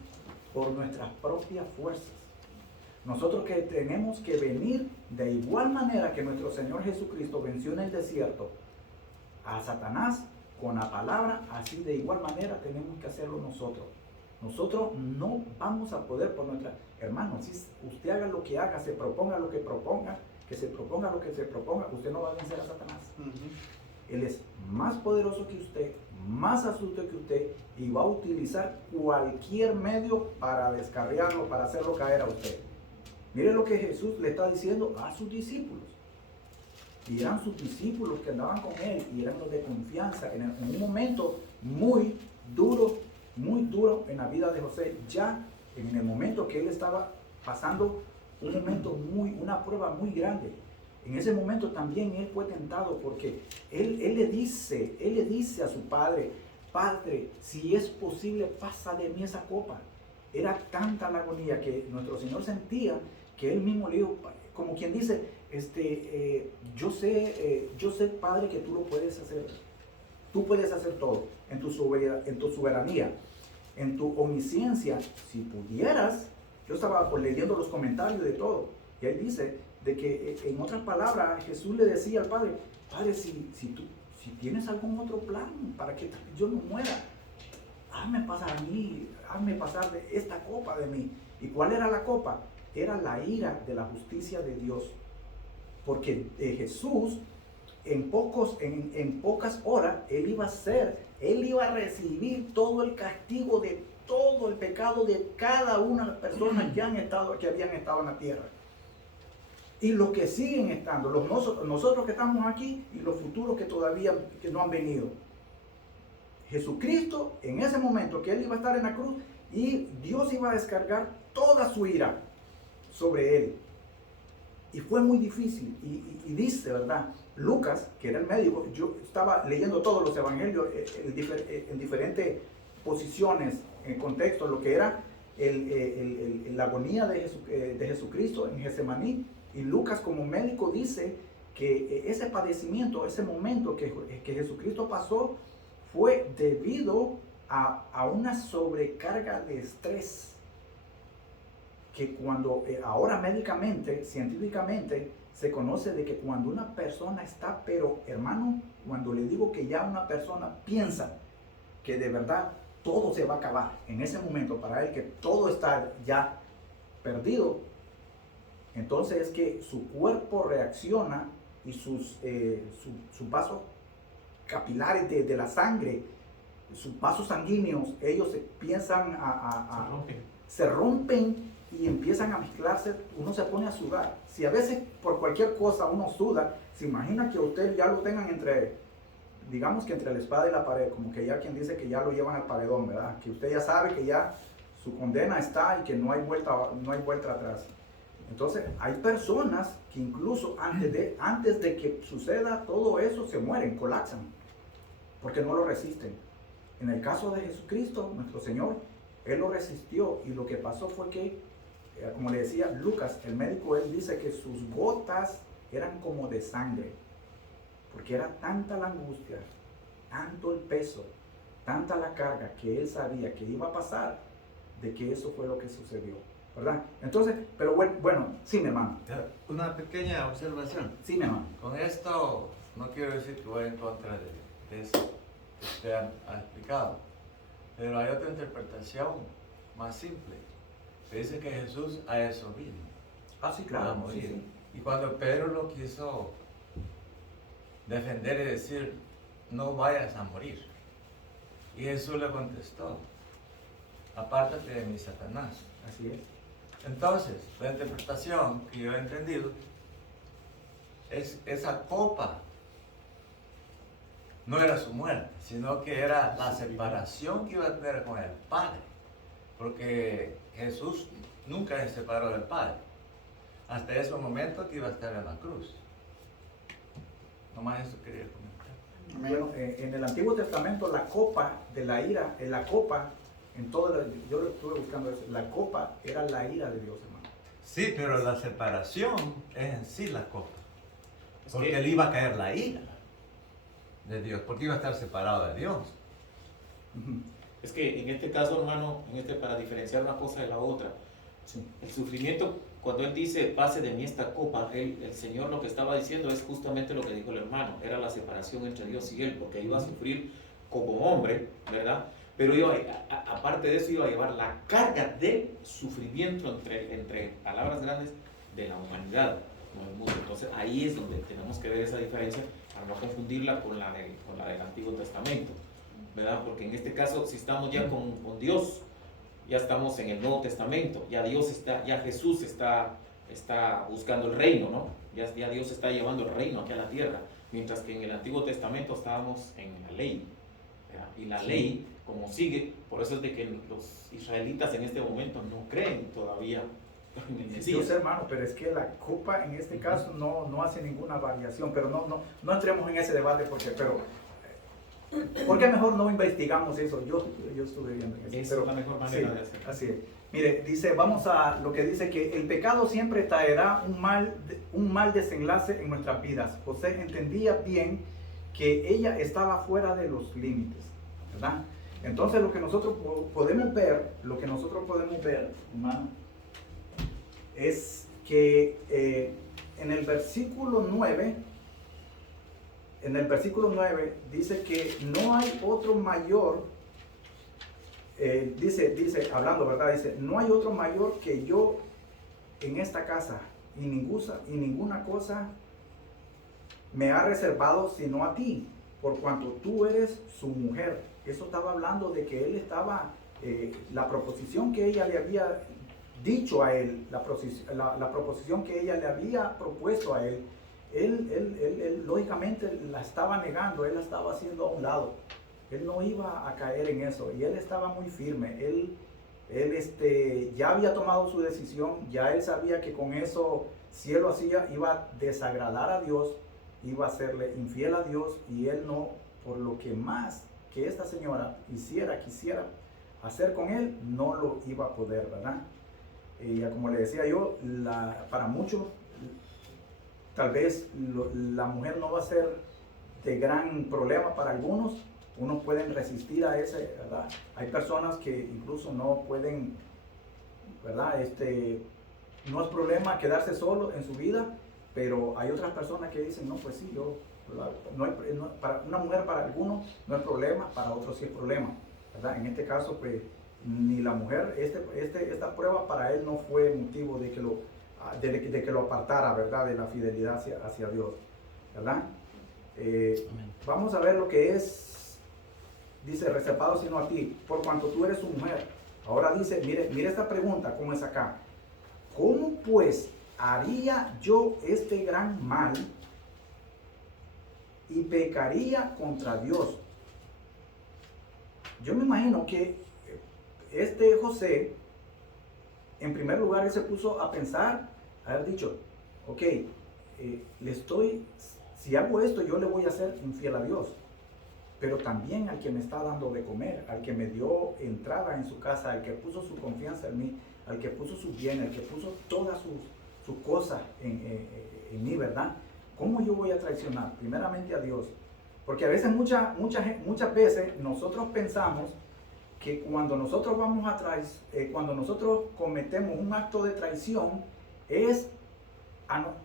por nuestras propias fuerzas. Nosotros que tenemos que venir de igual manera que nuestro Señor Jesucristo venció en el desierto a Satanás con la palabra, así de igual manera tenemos que hacerlo nosotros. Nosotros no vamos a poder por nuestra... Hermano, si usted haga lo que haga, se proponga lo que proponga, que se proponga lo que se proponga, usted no va a vencer a Satanás. Él es más poderoso que usted, más astuto que usted, y va a utilizar cualquier medio para descarriarlo, para hacerlo caer a usted. Mire lo que Jesús le está diciendo a sus discípulos. Y eran sus discípulos que andaban con él, y eran los de confianza, en un momento muy duro en la vida de José, ya en el momento que él estaba pasando un momento una prueba muy grande. En ese momento también él fue tentado, porque él le dice a su padre: Padre, si es posible, pasa de mí esa copa. Era tanta la agonía que nuestro Señor sentía que él mismo le dijo, como quien dice, yo sé, Padre, que tú lo puedes hacer. Tú puedes hacer todo en tu soberanía, en tu omnisciencia. Si pudieras, yo estaba leyendo los comentarios de todo, y ahí dice de que, en otras palabras, Jesús le decía al Padre: Padre, si tienes algún otro plan para que yo no muera, hazme pasar a mí, hazme pasar de esta copa de mí. ¿Y cuál era la copa? Era la ira de la justicia de Dios. Porque Jesús, en pocas horas, él iba a recibir todo el castigo de todo el pecado de cada una de las personas que habían estado en la tierra. Y los que siguen estando, nosotros que estamos aquí, y los futuros que todavía no han venido. Jesucristo, en ese momento que él iba a estar en la cruz, y Dios iba a descargar toda su ira sobre él. Y fue muy difícil. Y dice, ¿verdad? Lucas, que era el médico, yo estaba leyendo todos los evangelios en diferentes posiciones, en contexto, lo que era la agonía de Jesucristo en Getsemaní. Y Lucas, como médico, dice que ese padecimiento, ese momento que Jesucristo pasó, fue debido a una sobrecarga de estrés. Que cuando ahora médicamente, científicamente, se conoce de que cuando una persona está, pero hermano, cuando le digo que ya una persona piensa que de verdad todo se va a acabar en ese momento para él, que todo está ya perdido, entonces es que su cuerpo reacciona y sus vasos capilares de la sangre, sus vasos sanguíneos, ellos se rompen y empiezan a mezclarse. Uno se pone a sudar. Si a veces por cualquier cosa uno suda, se imagina que usted ya lo tengan digamos que entre la espada y la pared, como que ya quien dice que ya lo llevan al paredón, ¿verdad? Que usted ya sabe que ya su condena está y que no hay vuelta atrás. Entonces, hay personas que incluso antes de que suceda todo eso, se mueren, colapsan, porque no lo resisten. En el caso de Jesucristo, nuestro Señor, Él lo resistió, y lo que pasó fue que, como le decía Lucas, el médico, él dice que sus gotas eran como de sangre, porque era tanta la angustia, tanto el peso, tanta la carga que él sabía que iba a pasar, de que eso fue lo que sucedió, ¿verdad? Entonces, pero bueno, sí, mi hermano. Una pequeña observación. Sí, mi hermano. Con esto no quiero decir que voy en contra de eso que usted ha explicado, pero hay otra interpretación más simple, que dice que Jesús a eso vino. Ah, sí, claro. A morir. Sí. Y cuando Pedro lo quiso defender y decir, no vayas a morir, y Jesús le contestó, apártate de mí, Satanás. Así es. Entonces, la interpretación que yo he entendido es esa copa no era su muerte, sino que era la separación que iba a tener con el Padre, porque Jesús nunca se separó del Padre hasta ese momento que iba a estar en la cruz. Nomás eso quería comentar. Bueno, en el Antiguo Testamento, la copa de la ira, yo lo estuve buscando eso, la copa era la ira de Dios, hermano. Sí, pero la separación es en sí la copa, Es porque que- él iba a caer la ira de Dios, porque iba a estar separado de Dios. Es que en este caso, hermano, para diferenciar una cosa de la otra, Sí. el sufrimiento, cuando él dice, pase de mí esta copa, el Señor lo que estaba diciendo es justamente lo que dijo el hermano, era la separación entre Dios y él, porque iba a sufrir como hombre, ¿verdad? pero aparte de eso iba a llevar la carga del sufrimiento, entre palabras grandes, de la humanidad, no del mundo. Entonces ahí es donde tenemos que ver esa diferencia para no confundirla con la del Antiguo Testamento, ¿verdad? Porque en este caso, si estamos ya con Dios, ya estamos en el Nuevo Testamento, ya Jesús está buscando el reino, ¿no? Ya Dios está llevando el reino aquí a la tierra, mientras que en el Antiguo Testamento estábamos en la ley, ¿verdad? Y la ley, como sigue, por eso es de que los israelitas en este momento no creen todavía en el Yo Mesías. sé, hermano, pero es que la copa en este caso no hace ninguna variación, pero no entremos en ese debate porque mejor no investigamos eso. Yo estuve viendo eso. Esa es la mejor manera sí, de hacerlo. así es. Mire, dice, vamos a lo que dice, que el pecado siempre traerá un mal desenlace en nuestras vidas. José entendía bien que ella estaba fuera de los límites, ¿verdad? Entonces lo que nosotros podemos ver, hermano, es que en el versículo 9 dice que no hay otro mayor, hablando, ¿verdad? Dice, no hay otro mayor que yo en esta casa, y ninguna cosa me ha reservado sino a ti, por cuanto tú eres su mujer. Eso estaba hablando de que él estaba, la proposición que ella le había dicho a él, la proposición que ella le había propuesto a él, él lógicamente la estaba negando, él la estaba haciendo a un lado. Él no iba a caer en eso, y él estaba muy firme. Él ya había tomado su decisión, ya él sabía que con eso, si él lo hacía, iba a desagradar a Dios, iba a serle infiel a Dios, y él no, por lo que más que esta señora quisiera hacer con él, no lo iba a poder, ¿verdad? Y como le decía yo, para muchos, tal vez la mujer no va a ser de gran problema para algunos. Unos pueden resistir a ese, ¿verdad? Hay personas que incluso no pueden, ¿verdad? No es problema quedarse solo en su vida, pero hay otras personas que dicen, no, pues sí, para una mujer, para algunos no es problema, para otros sí es problema, ¿verdad? En este caso, pues, ni la mujer, esta prueba para él no fue motivo de que lo apartara, ¿verdad? De la fidelidad hacia Dios, ¿verdad? Vamos a ver lo que es. Dice, reservado sino a ti, por cuanto tú eres su mujer. Ahora dice, mire esta pregunta, ¿cómo es acá? ¿Cómo pues haría yo este gran mal y pecaría contra Dios? Yo me imagino que José, en primer lugar, él se puso a pensar, haber dicho, ok, si hago esto, yo le voy a ser infiel a Dios, pero también al que me está dando de comer, al que me dio entrada en su casa, al que puso su confianza en mí, al que puso su bien, al que puso todas sus cosas en mí, ¿verdad? ¿Cómo yo voy a traicionar? Primeramente a Dios. Porque a veces, muchas veces, nosotros pensamos que cuando nosotros cuando nosotros cometemos un acto de traición, es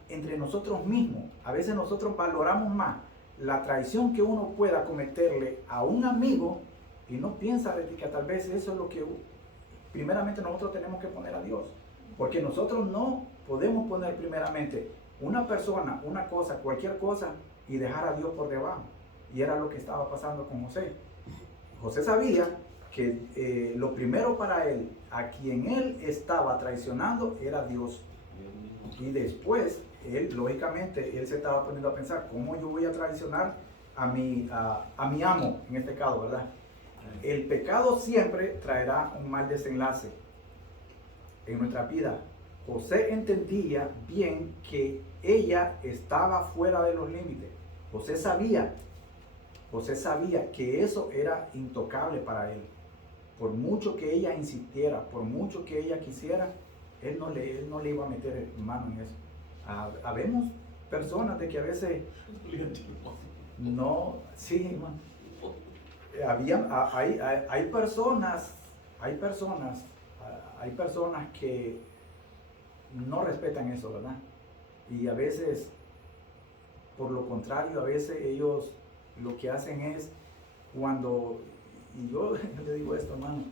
entre nosotros mismos. A veces nosotros valoramos más la traición que uno pueda cometerle a un amigo y no piensa de que tal vez eso es lo que primeramente nosotros tenemos que poner a Dios, porque nosotros no podemos poner primeramente una persona, una cosa, cualquier cosa, y dejar a Dios por debajo. Y era lo que estaba pasando con José. José sabía que lo primero para él, a quien él estaba traicionando, era Dios. Y después, lógicamente, él se estaba poniendo a pensar, ¿cómo yo voy a traicionar a mi amo, en este caso, ¿verdad? El pecado siempre traerá un mal desenlace en nuestra vida. José entendía bien que ella estaba fuera de los límites. José sabía que eso era intocable para él. Por mucho que ella insistiera, por mucho que ella quisiera, él no le iba a meter mano en eso. Habemos personas de que a veces no, sí, hermano. Hay personas que no respetan eso, ¿verdad? Y a veces, por lo contrario, a veces ellos lo que hacen es, cuando y yo le digo esto, hermano.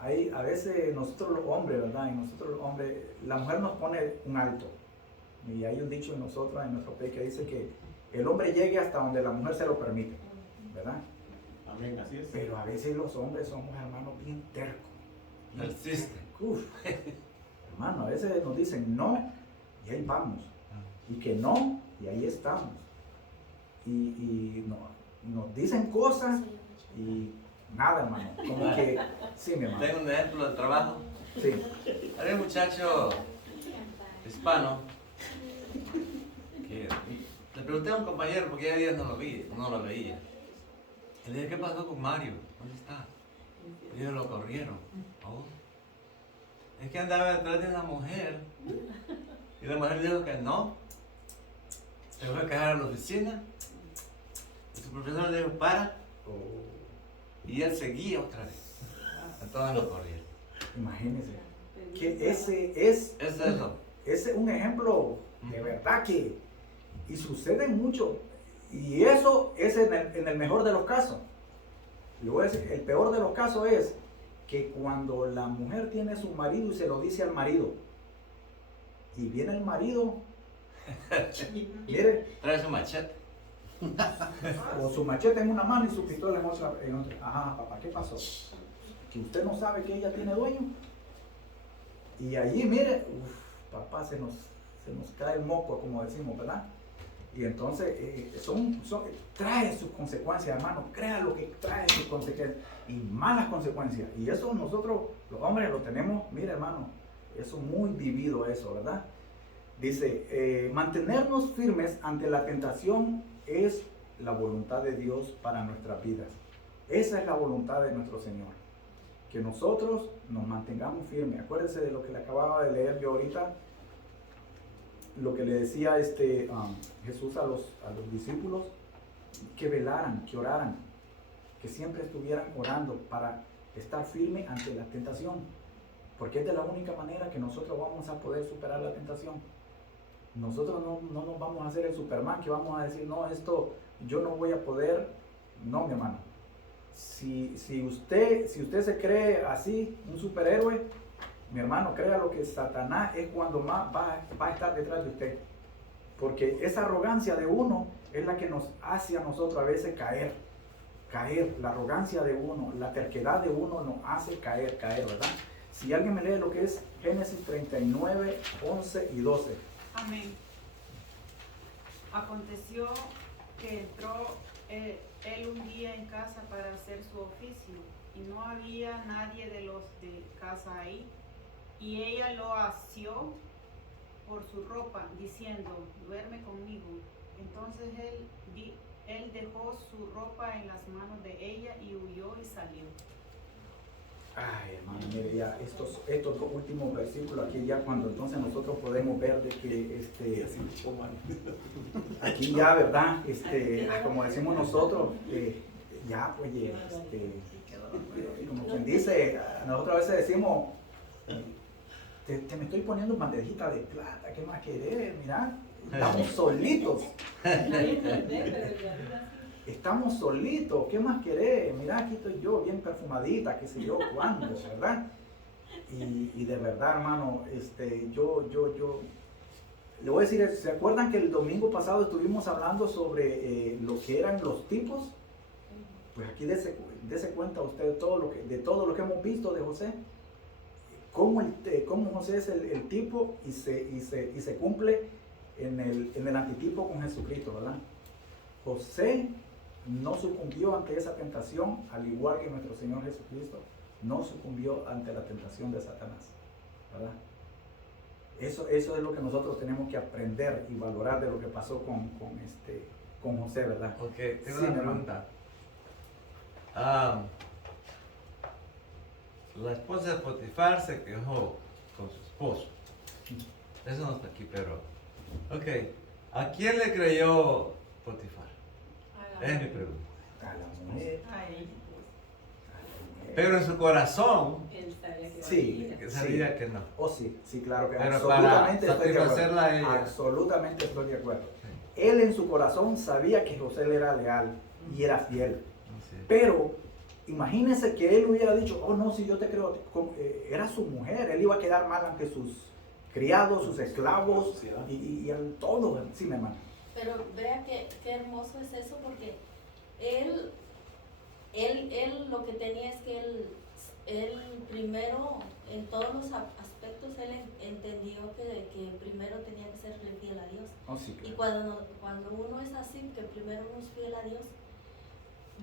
A veces nosotros los hombres, ¿verdad? Y nosotros los hombres, la mujer nos pone un alto. Y hay un dicho en nosotros, en nuestro país, que dice que el hombre llegue hasta donde la mujer se lo permite, ¿verdad? Amén, así es. Pero a veces los hombres somos, hermanos, bien tercos. Persiste. Uf. Hermano, a veces nos dicen no y ahí vamos. Y que no y ahí estamos. Y nos dicen cosas y nada, hermano. Como que, sí, mi hermano. Tengo un ejemplo de trabajo. Sí. Había un muchacho hispano que le pregunté a un compañero porque ya días no lo veía. Y le dije, ¿qué pasó con Mario? ¿Dónde está? Y ellos lo corrieron. Oh. Es que andaba detrás de una mujer. Y la mujer dijo que no. Se fue a quejar a la oficina. Y su profesor le dijo, para. Y él seguía otra vez. Entonces lo corrieron. Imagínense. Que ese es un ejemplo de verdad que, y sucede mucho, y eso es en el mejor de los casos. Le voy a decir, el peor de los casos es que cuando la mujer tiene su marido y se lo dice al marido, y viene el marido, mire, trae su machete. o su machete en una mano y su pistola en otra. Ajá, papá, ¿qué pasó? Que usted no sabe que ella tiene dueño. Y allí, mire, papá, se nos cae el moco, como decimos, ¿verdad? Y entonces, trae sus consecuencias, hermano. Crea lo que trae sus consecuencias. Y malas consecuencias. Y eso nosotros, los hombres, lo tenemos, mire, hermano, eso muy vivido, eso, ¿verdad? Dice, mantenernos firmes ante la tentación es la voluntad de Dios para nuestras vidas. Esa es la voluntad de nuestro Señor. Que nosotros nos mantengamos firmes. Acuérdense de lo que le acababa de leer yo ahorita, lo que le decía Jesús a los discípulos, que velaran, que oraran, que siempre estuvieran orando para estar firme ante la tentación, porque es de la única manera que nosotros vamos a poder superar la tentación. Nosotros no nos vamos a hacer el Superman, que vamos a decir, no, esto yo no voy a poder. No, mi hermano. Si usted se cree así, un superhéroe, mi hermano, créalo que Satanás es cuando más va a estar detrás de usted. Porque esa arrogancia de uno es la que nos hace a nosotros a veces caer. La arrogancia de uno, la terquedad de uno nos hace caer, ¿verdad? Si alguien me lee lo que es Génesis 39, 11 y 12. Amén. Aconteció que entró él un día en casa para hacer su oficio, y no había nadie de los de casa ahí, y ella lo asió por su ropa, diciendo, duerme conmigo. Entonces él dejó su ropa en las manos de ella y huyó y salió. Ay, hermano, mire, ya estos dos últimos versículos aquí, ya cuando entonces nosotros podemos ver de que aquí ya, ¿verdad? Como decimos nosotros, ya, oye, como quien dice, nosotros a veces decimos, te me estoy poniendo bandejita de plata, ¿qué más querés? Mirá, estamos solitos. Estamos solitos, ¿qué más querés? Mirá, aquí estoy yo, bien perfumadita, qué sé yo, cuándo, ¿verdad? Y de verdad, hermano, yo le voy a decir, ¿se acuerdan que el domingo pasado estuvimos hablando sobre lo que eran los tipos? Pues aquí dése cuenta usted de todo lo que hemos visto de José, cómo José es el tipo y se cumple en el antitipo con Jesucristo, ¿verdad? José no sucumbió ante esa tentación, al igual que nuestro Señor Jesucristo no sucumbió ante la tentación de Satanás, ¿verdad? Eso es lo que nosotros tenemos que aprender y valorar de lo que pasó con José, ¿verdad? Ok, tengo Sí, una mi pregunta. La esposa de Potifar se quejó con su esposo. Eso no está aquí, pero... Ok, ¿a quién le creyó Potifar? Es mi pregunta. A la mujer, Ay, Pero en su corazón él sabía que Sí. valía. sabía que no. oh sí, claro que Pero absolutamente para estoy de acuerdo. satisfacerla a ella. Absolutamente estoy de acuerdo. Él en su corazón sabía que José le era leal y era fiel. Sí. Pero imagínense que él hubiera dicho, oh no, si yo te creo, era su mujer, él iba a quedar mal ante sus criados, sus esclavos y todo, sí, mi hermano. Pero vea qué hermoso es eso, porque él lo que tenía es que él primero, en todos los aspectos, él entendió que primero tenía que ser fiel a Dios. Oh, sí, Y claro. cuando uno es así, que primero uno es fiel a Dios,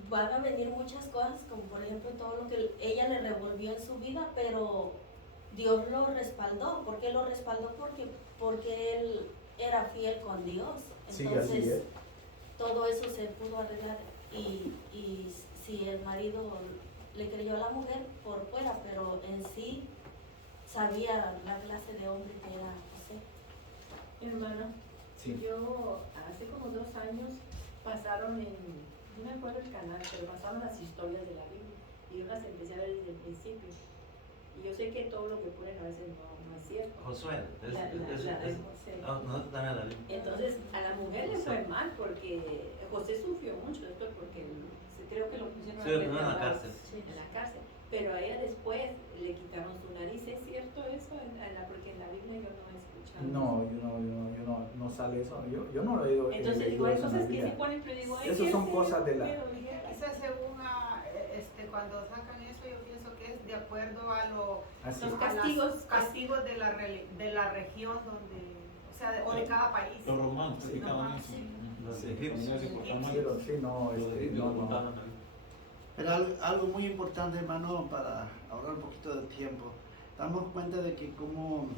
van a venir muchas cosas, como por ejemplo todo lo que ella le revolvió en su vida, pero Dios lo respaldó. ¿Por qué lo respaldó? Porque él era fiel con Dios. Sí, Entonces, así es. todo eso se pudo arreglar. Y si el marido le creyó a la mujer por fuera, pero en sí sabía la clase de hombre que era José. Hermano, Sí. yo hace como 2 años pasaron no me acuerdo el canal, pero pasaron las historias de la Biblia y yo las empecé a ver desde el principio. Y yo sé que todo lo que ponen a veces no es cierto. Josué, La de José. no, dame la Biblia. Entonces a la mujer le fue mal porque José sufrió mucho después porque creo que lo pusieron Sí, a en la cárcel. en la cárcel. Pero a ella después le quitaron su nariz. ¿Es cierto eso? Porque en la Biblia yo no he escuchado. No sale eso. Yo no lo he oído. Entonces digo, hay cosas que se ponen, pero digo, ay, Esas son ¿qué cosas de la... pero dije, Quizás según cuando sacan eso, yo pienso que es de acuerdo a Así los es. castigos de la región donde, o sea, o de cada país. Los romanos practicaban Ajá, eso. sí. Los Los egipcios. egipcios. Sí, no, Los egipcios no, lo no. contaban ahí. Pero algo muy importante, hermano, para ahorrar un poquito de tiempo, damos cuenta de que como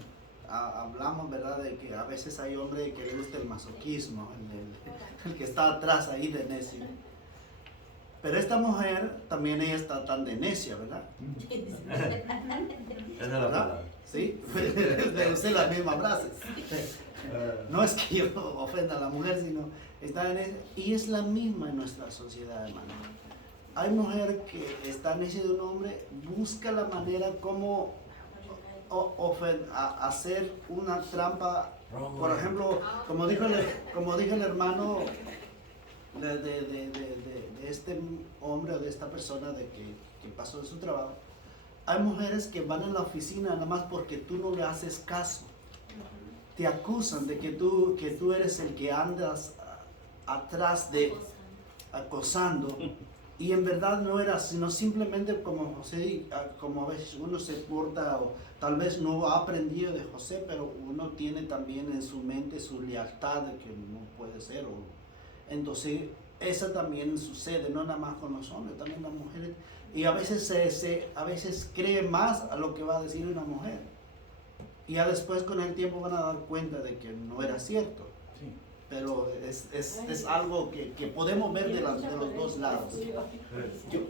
hablamos, ¿verdad? De que a veces hay hombres que les gusta el masoquismo, el que está atrás ahí de necio. Pero esta mujer también ella está tan de necia, ¿verdad? Esa es la ¿Verdad? palabra. Sí, de usted la misma frase. No es que yo ofenda a la mujer, sino está en necia. Y es la misma en nuestra sociedad, hermano. Hay mujer que está necia de un hombre, busca la manera como hacer una trampa. Por ejemplo, como dijo el hermano de este hombre o de esta persona de que pasó de su trabajo, hay mujeres que van a la oficina nada más porque tú no le haces caso. Te acusan de que tú eres el que andas atrás de acosando. Y en verdad no era, sino simplemente como José, como a veces uno se porta, o tal vez no ha aprendido de José, pero uno tiene también en su mente su lealtad de que no puede ser. Entonces, eso también sucede, no nada más con los hombres, también las mujeres. Y a veces a veces cree más a lo que va a decir una mujer. Y ya después con el tiempo van a dar cuenta de que no era cierto. Sí. Pero es algo que podemos ver de los dos lados.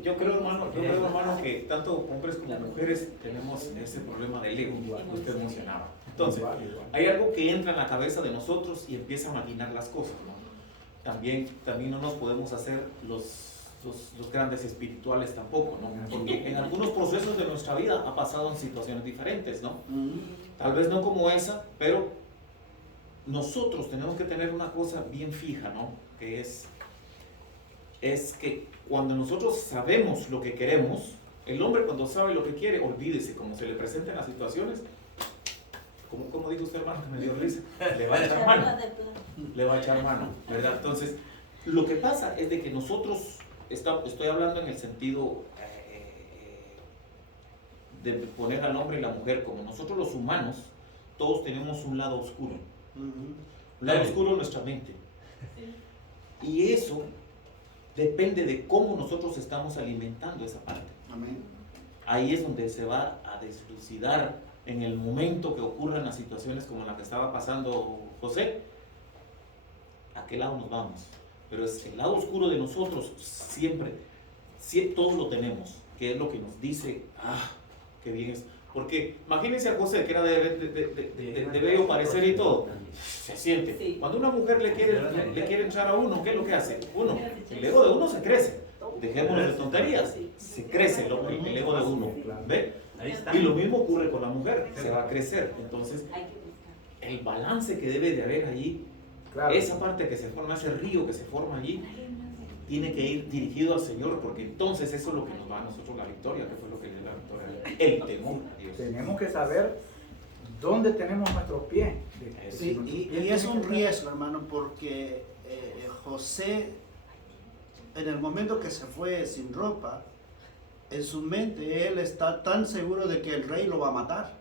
Yo creo, hermano, que tanto hombres como mujeres tenemos ese problema del ego que usted mencionaba. Entonces, Igual. hay algo que entra en la cabeza de nosotros y empieza a maquinar las cosas, ¿no? También no nos podemos hacer los grandes espirituales tampoco, ¿no? Porque en algunos procesos de nuestra vida ha pasado en situaciones diferentes, ¿no? Tal vez no como esa, pero nosotros tenemos que tener una cosa bien fija, ¿no? Que es que cuando nosotros sabemos lo que queremos, el hombre cuando sabe lo que quiere, olvídese, como se le presenten las situaciones, como dijo usted, hermano, que me dio risa, le va a echar mano. Le va a echar mano, ¿verdad? Entonces, lo que pasa es de que nosotros, estoy hablando en el sentido de poner al hombre y la mujer, como nosotros los humanos, todos tenemos un lado oscuro. Un lado oscuro en nuestra mente. Y eso depende de cómo nosotros estamos alimentando esa parte. Amén. Ahí es donde se va a deslucidar en el momento que ocurran las situaciones como la que estaba pasando José. ¿A qué lado nos vamos? Pero es el lado oscuro de nosotros siempre todos lo tenemos, que es lo que nos dice, qué bien es. Porque imagínense a José, que era de bello parecer y todo, se siente. Sí. Cuando una mujer le quiere entrar a uno, ¿qué es lo que hace? El ego de uno se crece. Dejémonos de tonterías, se crece el ego de uno, ¿ve? Ahí está. Y lo mismo ocurre con la mujer, se va a crecer. Entonces, Hay que buscar. el balance que debe de haber allí, Claro. esa parte que se forma, ese río que se forma allí, tiene que ir dirigido al Señor, porque entonces eso es lo que nos da a nosotros la victoria, que fue lo que le dio la victoria, el temor a Dios. Tenemos que saber dónde tenemos nuestros pies. Sí, y es un riesgo, hermano, porque José, en el momento que se fue sin ropa, en su mente él está tan seguro de que el rey lo va a matar.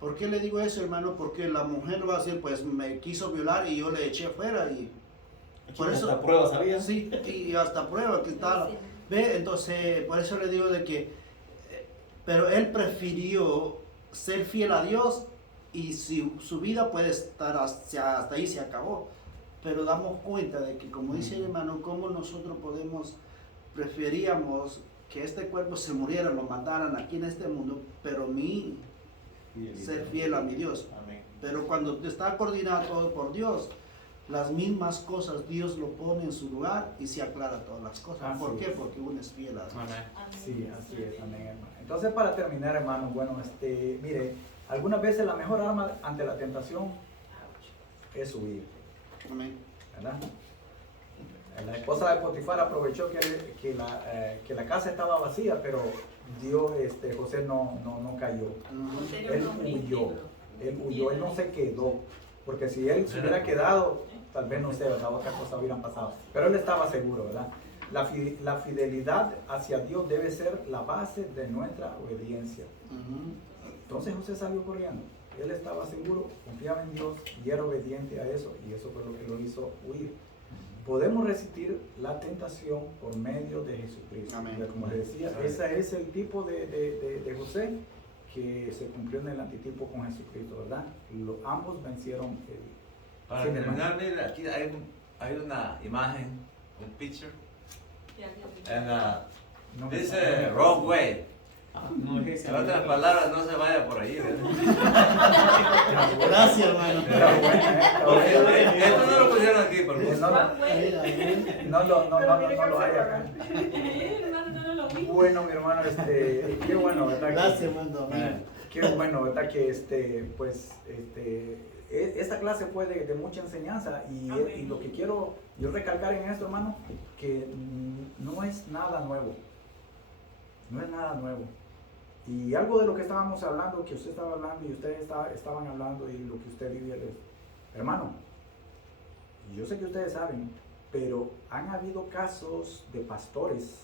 ¿Por qué le digo eso, hermano? Porque la mujer va a decir, pues me quiso violar y yo le eché fuera y por eso hasta pruebas había. sí, y hasta prueba que tal. Ve, entonces por eso le digo de que pero él prefirió ser fiel a Dios y si su vida puede estar hasta ahí se acabó. Pero damos cuenta de que, como dice el hermano, cómo nosotros preferíamos que este cuerpo se muriera, lo mataran aquí en este mundo, pero ser fiel a mi Dios. Amén. Pero cuando está coordinado todo por Dios, las mismas cosas Dios lo pone en su lugar y se aclara todas las cosas. ¿Por qué? Porque uno es fiel a Dios. Amén. Sí, así es, amén, hermano. Entonces, para terminar, hermano, bueno, mire, algunas veces la mejor arma ante la tentación es huir, Amén. ¿verdad? La esposa de Potifar aprovechó que la casa estaba vacía, pero José no cayó. Él huyó, él no se quedó, porque si él se hubiera quedado, tal vez no sé, ¿verdad? Otras cosas hubieran pasado, pero él estaba seguro, ¿verdad? La fidelidad hacia Dios debe ser la base de nuestra obediencia. Entonces José salió corriendo, él estaba seguro, confiaba en Dios y era obediente a eso, y eso fue lo que lo hizo huir. Podemos resistir la tentación por medio de Jesucristo. Amén. Como le decía, ese es el tipo de José que se cumplió en el antitipo con Jesucristo, ¿verdad? Ambos vencieron Para terminar, mira, aquí hay una imagen, un picture, and dice wrong way. No es ese, En otras palabras, no se vaya por ahí. Gracias, hermano. Esto no lo pusieron aquí, por gusto. No lo hay acá. Bueno, mi hermano, qué bueno, ¿verdad? Gracias, hermano. Qué bueno, ¿verdad? Que esta clase fue de mucha enseñanza y lo que quiero yo recalcar en esto, hermano, que no es nada nuevo. No es nada nuevo. Y algo de lo que estábamos hablando, que usted estaba hablando y ustedes estaban hablando y lo que usted vive, hermano, yo sé que ustedes saben, pero han habido casos de pastores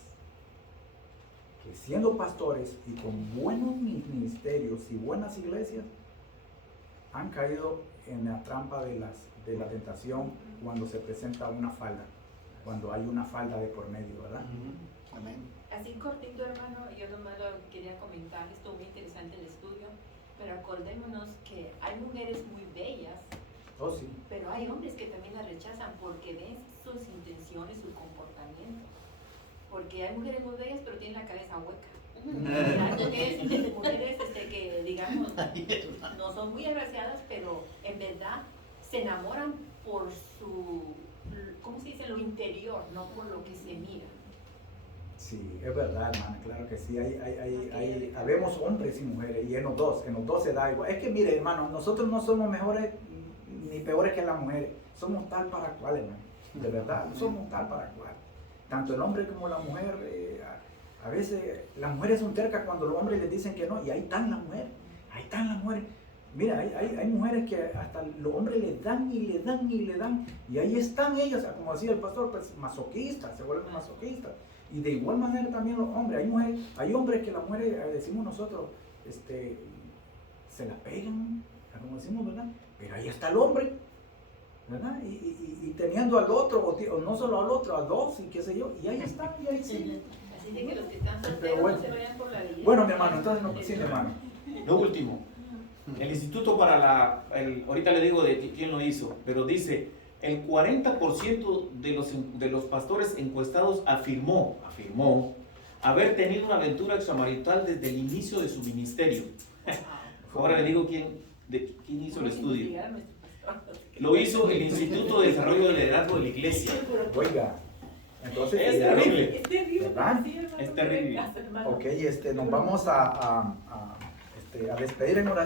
que siendo pastores y con buenos ministerios y buenas iglesias, han caído en la trampa de la tentación cuando se presenta una falda, cuando hay una falda de por medio, ¿verdad? Amén. Así cortito, hermano, yo nomás lo quería comentar, estuvo muy interesante el estudio, pero acordémonos que hay mujeres muy bellas, Oh, sí. pero hay hombres que también las rechazan porque ven sus intenciones, su comportamiento. Porque hay mujeres muy bellas, pero tienen la cabeza hueca. Hay mujeres que, digamos, no son muy agraciadas, pero en verdad se enamoran por su, ¿cómo se dice? Lo interior, no por lo que se mira. Sí, es verdad, hermana, claro que sí. Habemos hombres y mujeres, y en los dos se da igual. Es que mire, hermano, nosotros no somos mejores ni peores que las mujeres, somos tal para cual, hermano, de verdad, somos tal para cual. Tanto el hombre como la mujer, a veces las mujeres son tercas cuando los hombres les dicen que no, y ahí están las mujeres, Mira, hay mujeres que hasta los hombres le dan y le dan y le dan, y ahí están ellas, como decía el pastor, pues masoquistas, se vuelven masoquistas. Y de igual manera también los hombres, hay hombres que las mujeres, decimos nosotros, se la pegan, como decimos, ¿verdad? Pero ahí está el hombre, ¿verdad? Y teniendo al otro, o no solo al otro, a dos, y qué sé yo, y ahí está, y ahí sí. Así de que los que están solteros bueno. no se vayan por la vida. Bueno, mi hermano, entonces no, sí, mi hermano. Lo último, el instituto ahorita le digo de quién lo hizo, pero dice, el 40% de los pastores encuestados afirmó haber tenido una aventura extramarital desde el inicio de su ministerio. Ahora le digo quién hizo el estudio. Lo hizo el Instituto de Desarrollo del Liderazgo de la Iglesia. Oiga, entonces Es terrible. Es terrible, ¿verdad? sí, hermano, Es terrible. hermano. Ok, nos vamos a despedir en oración.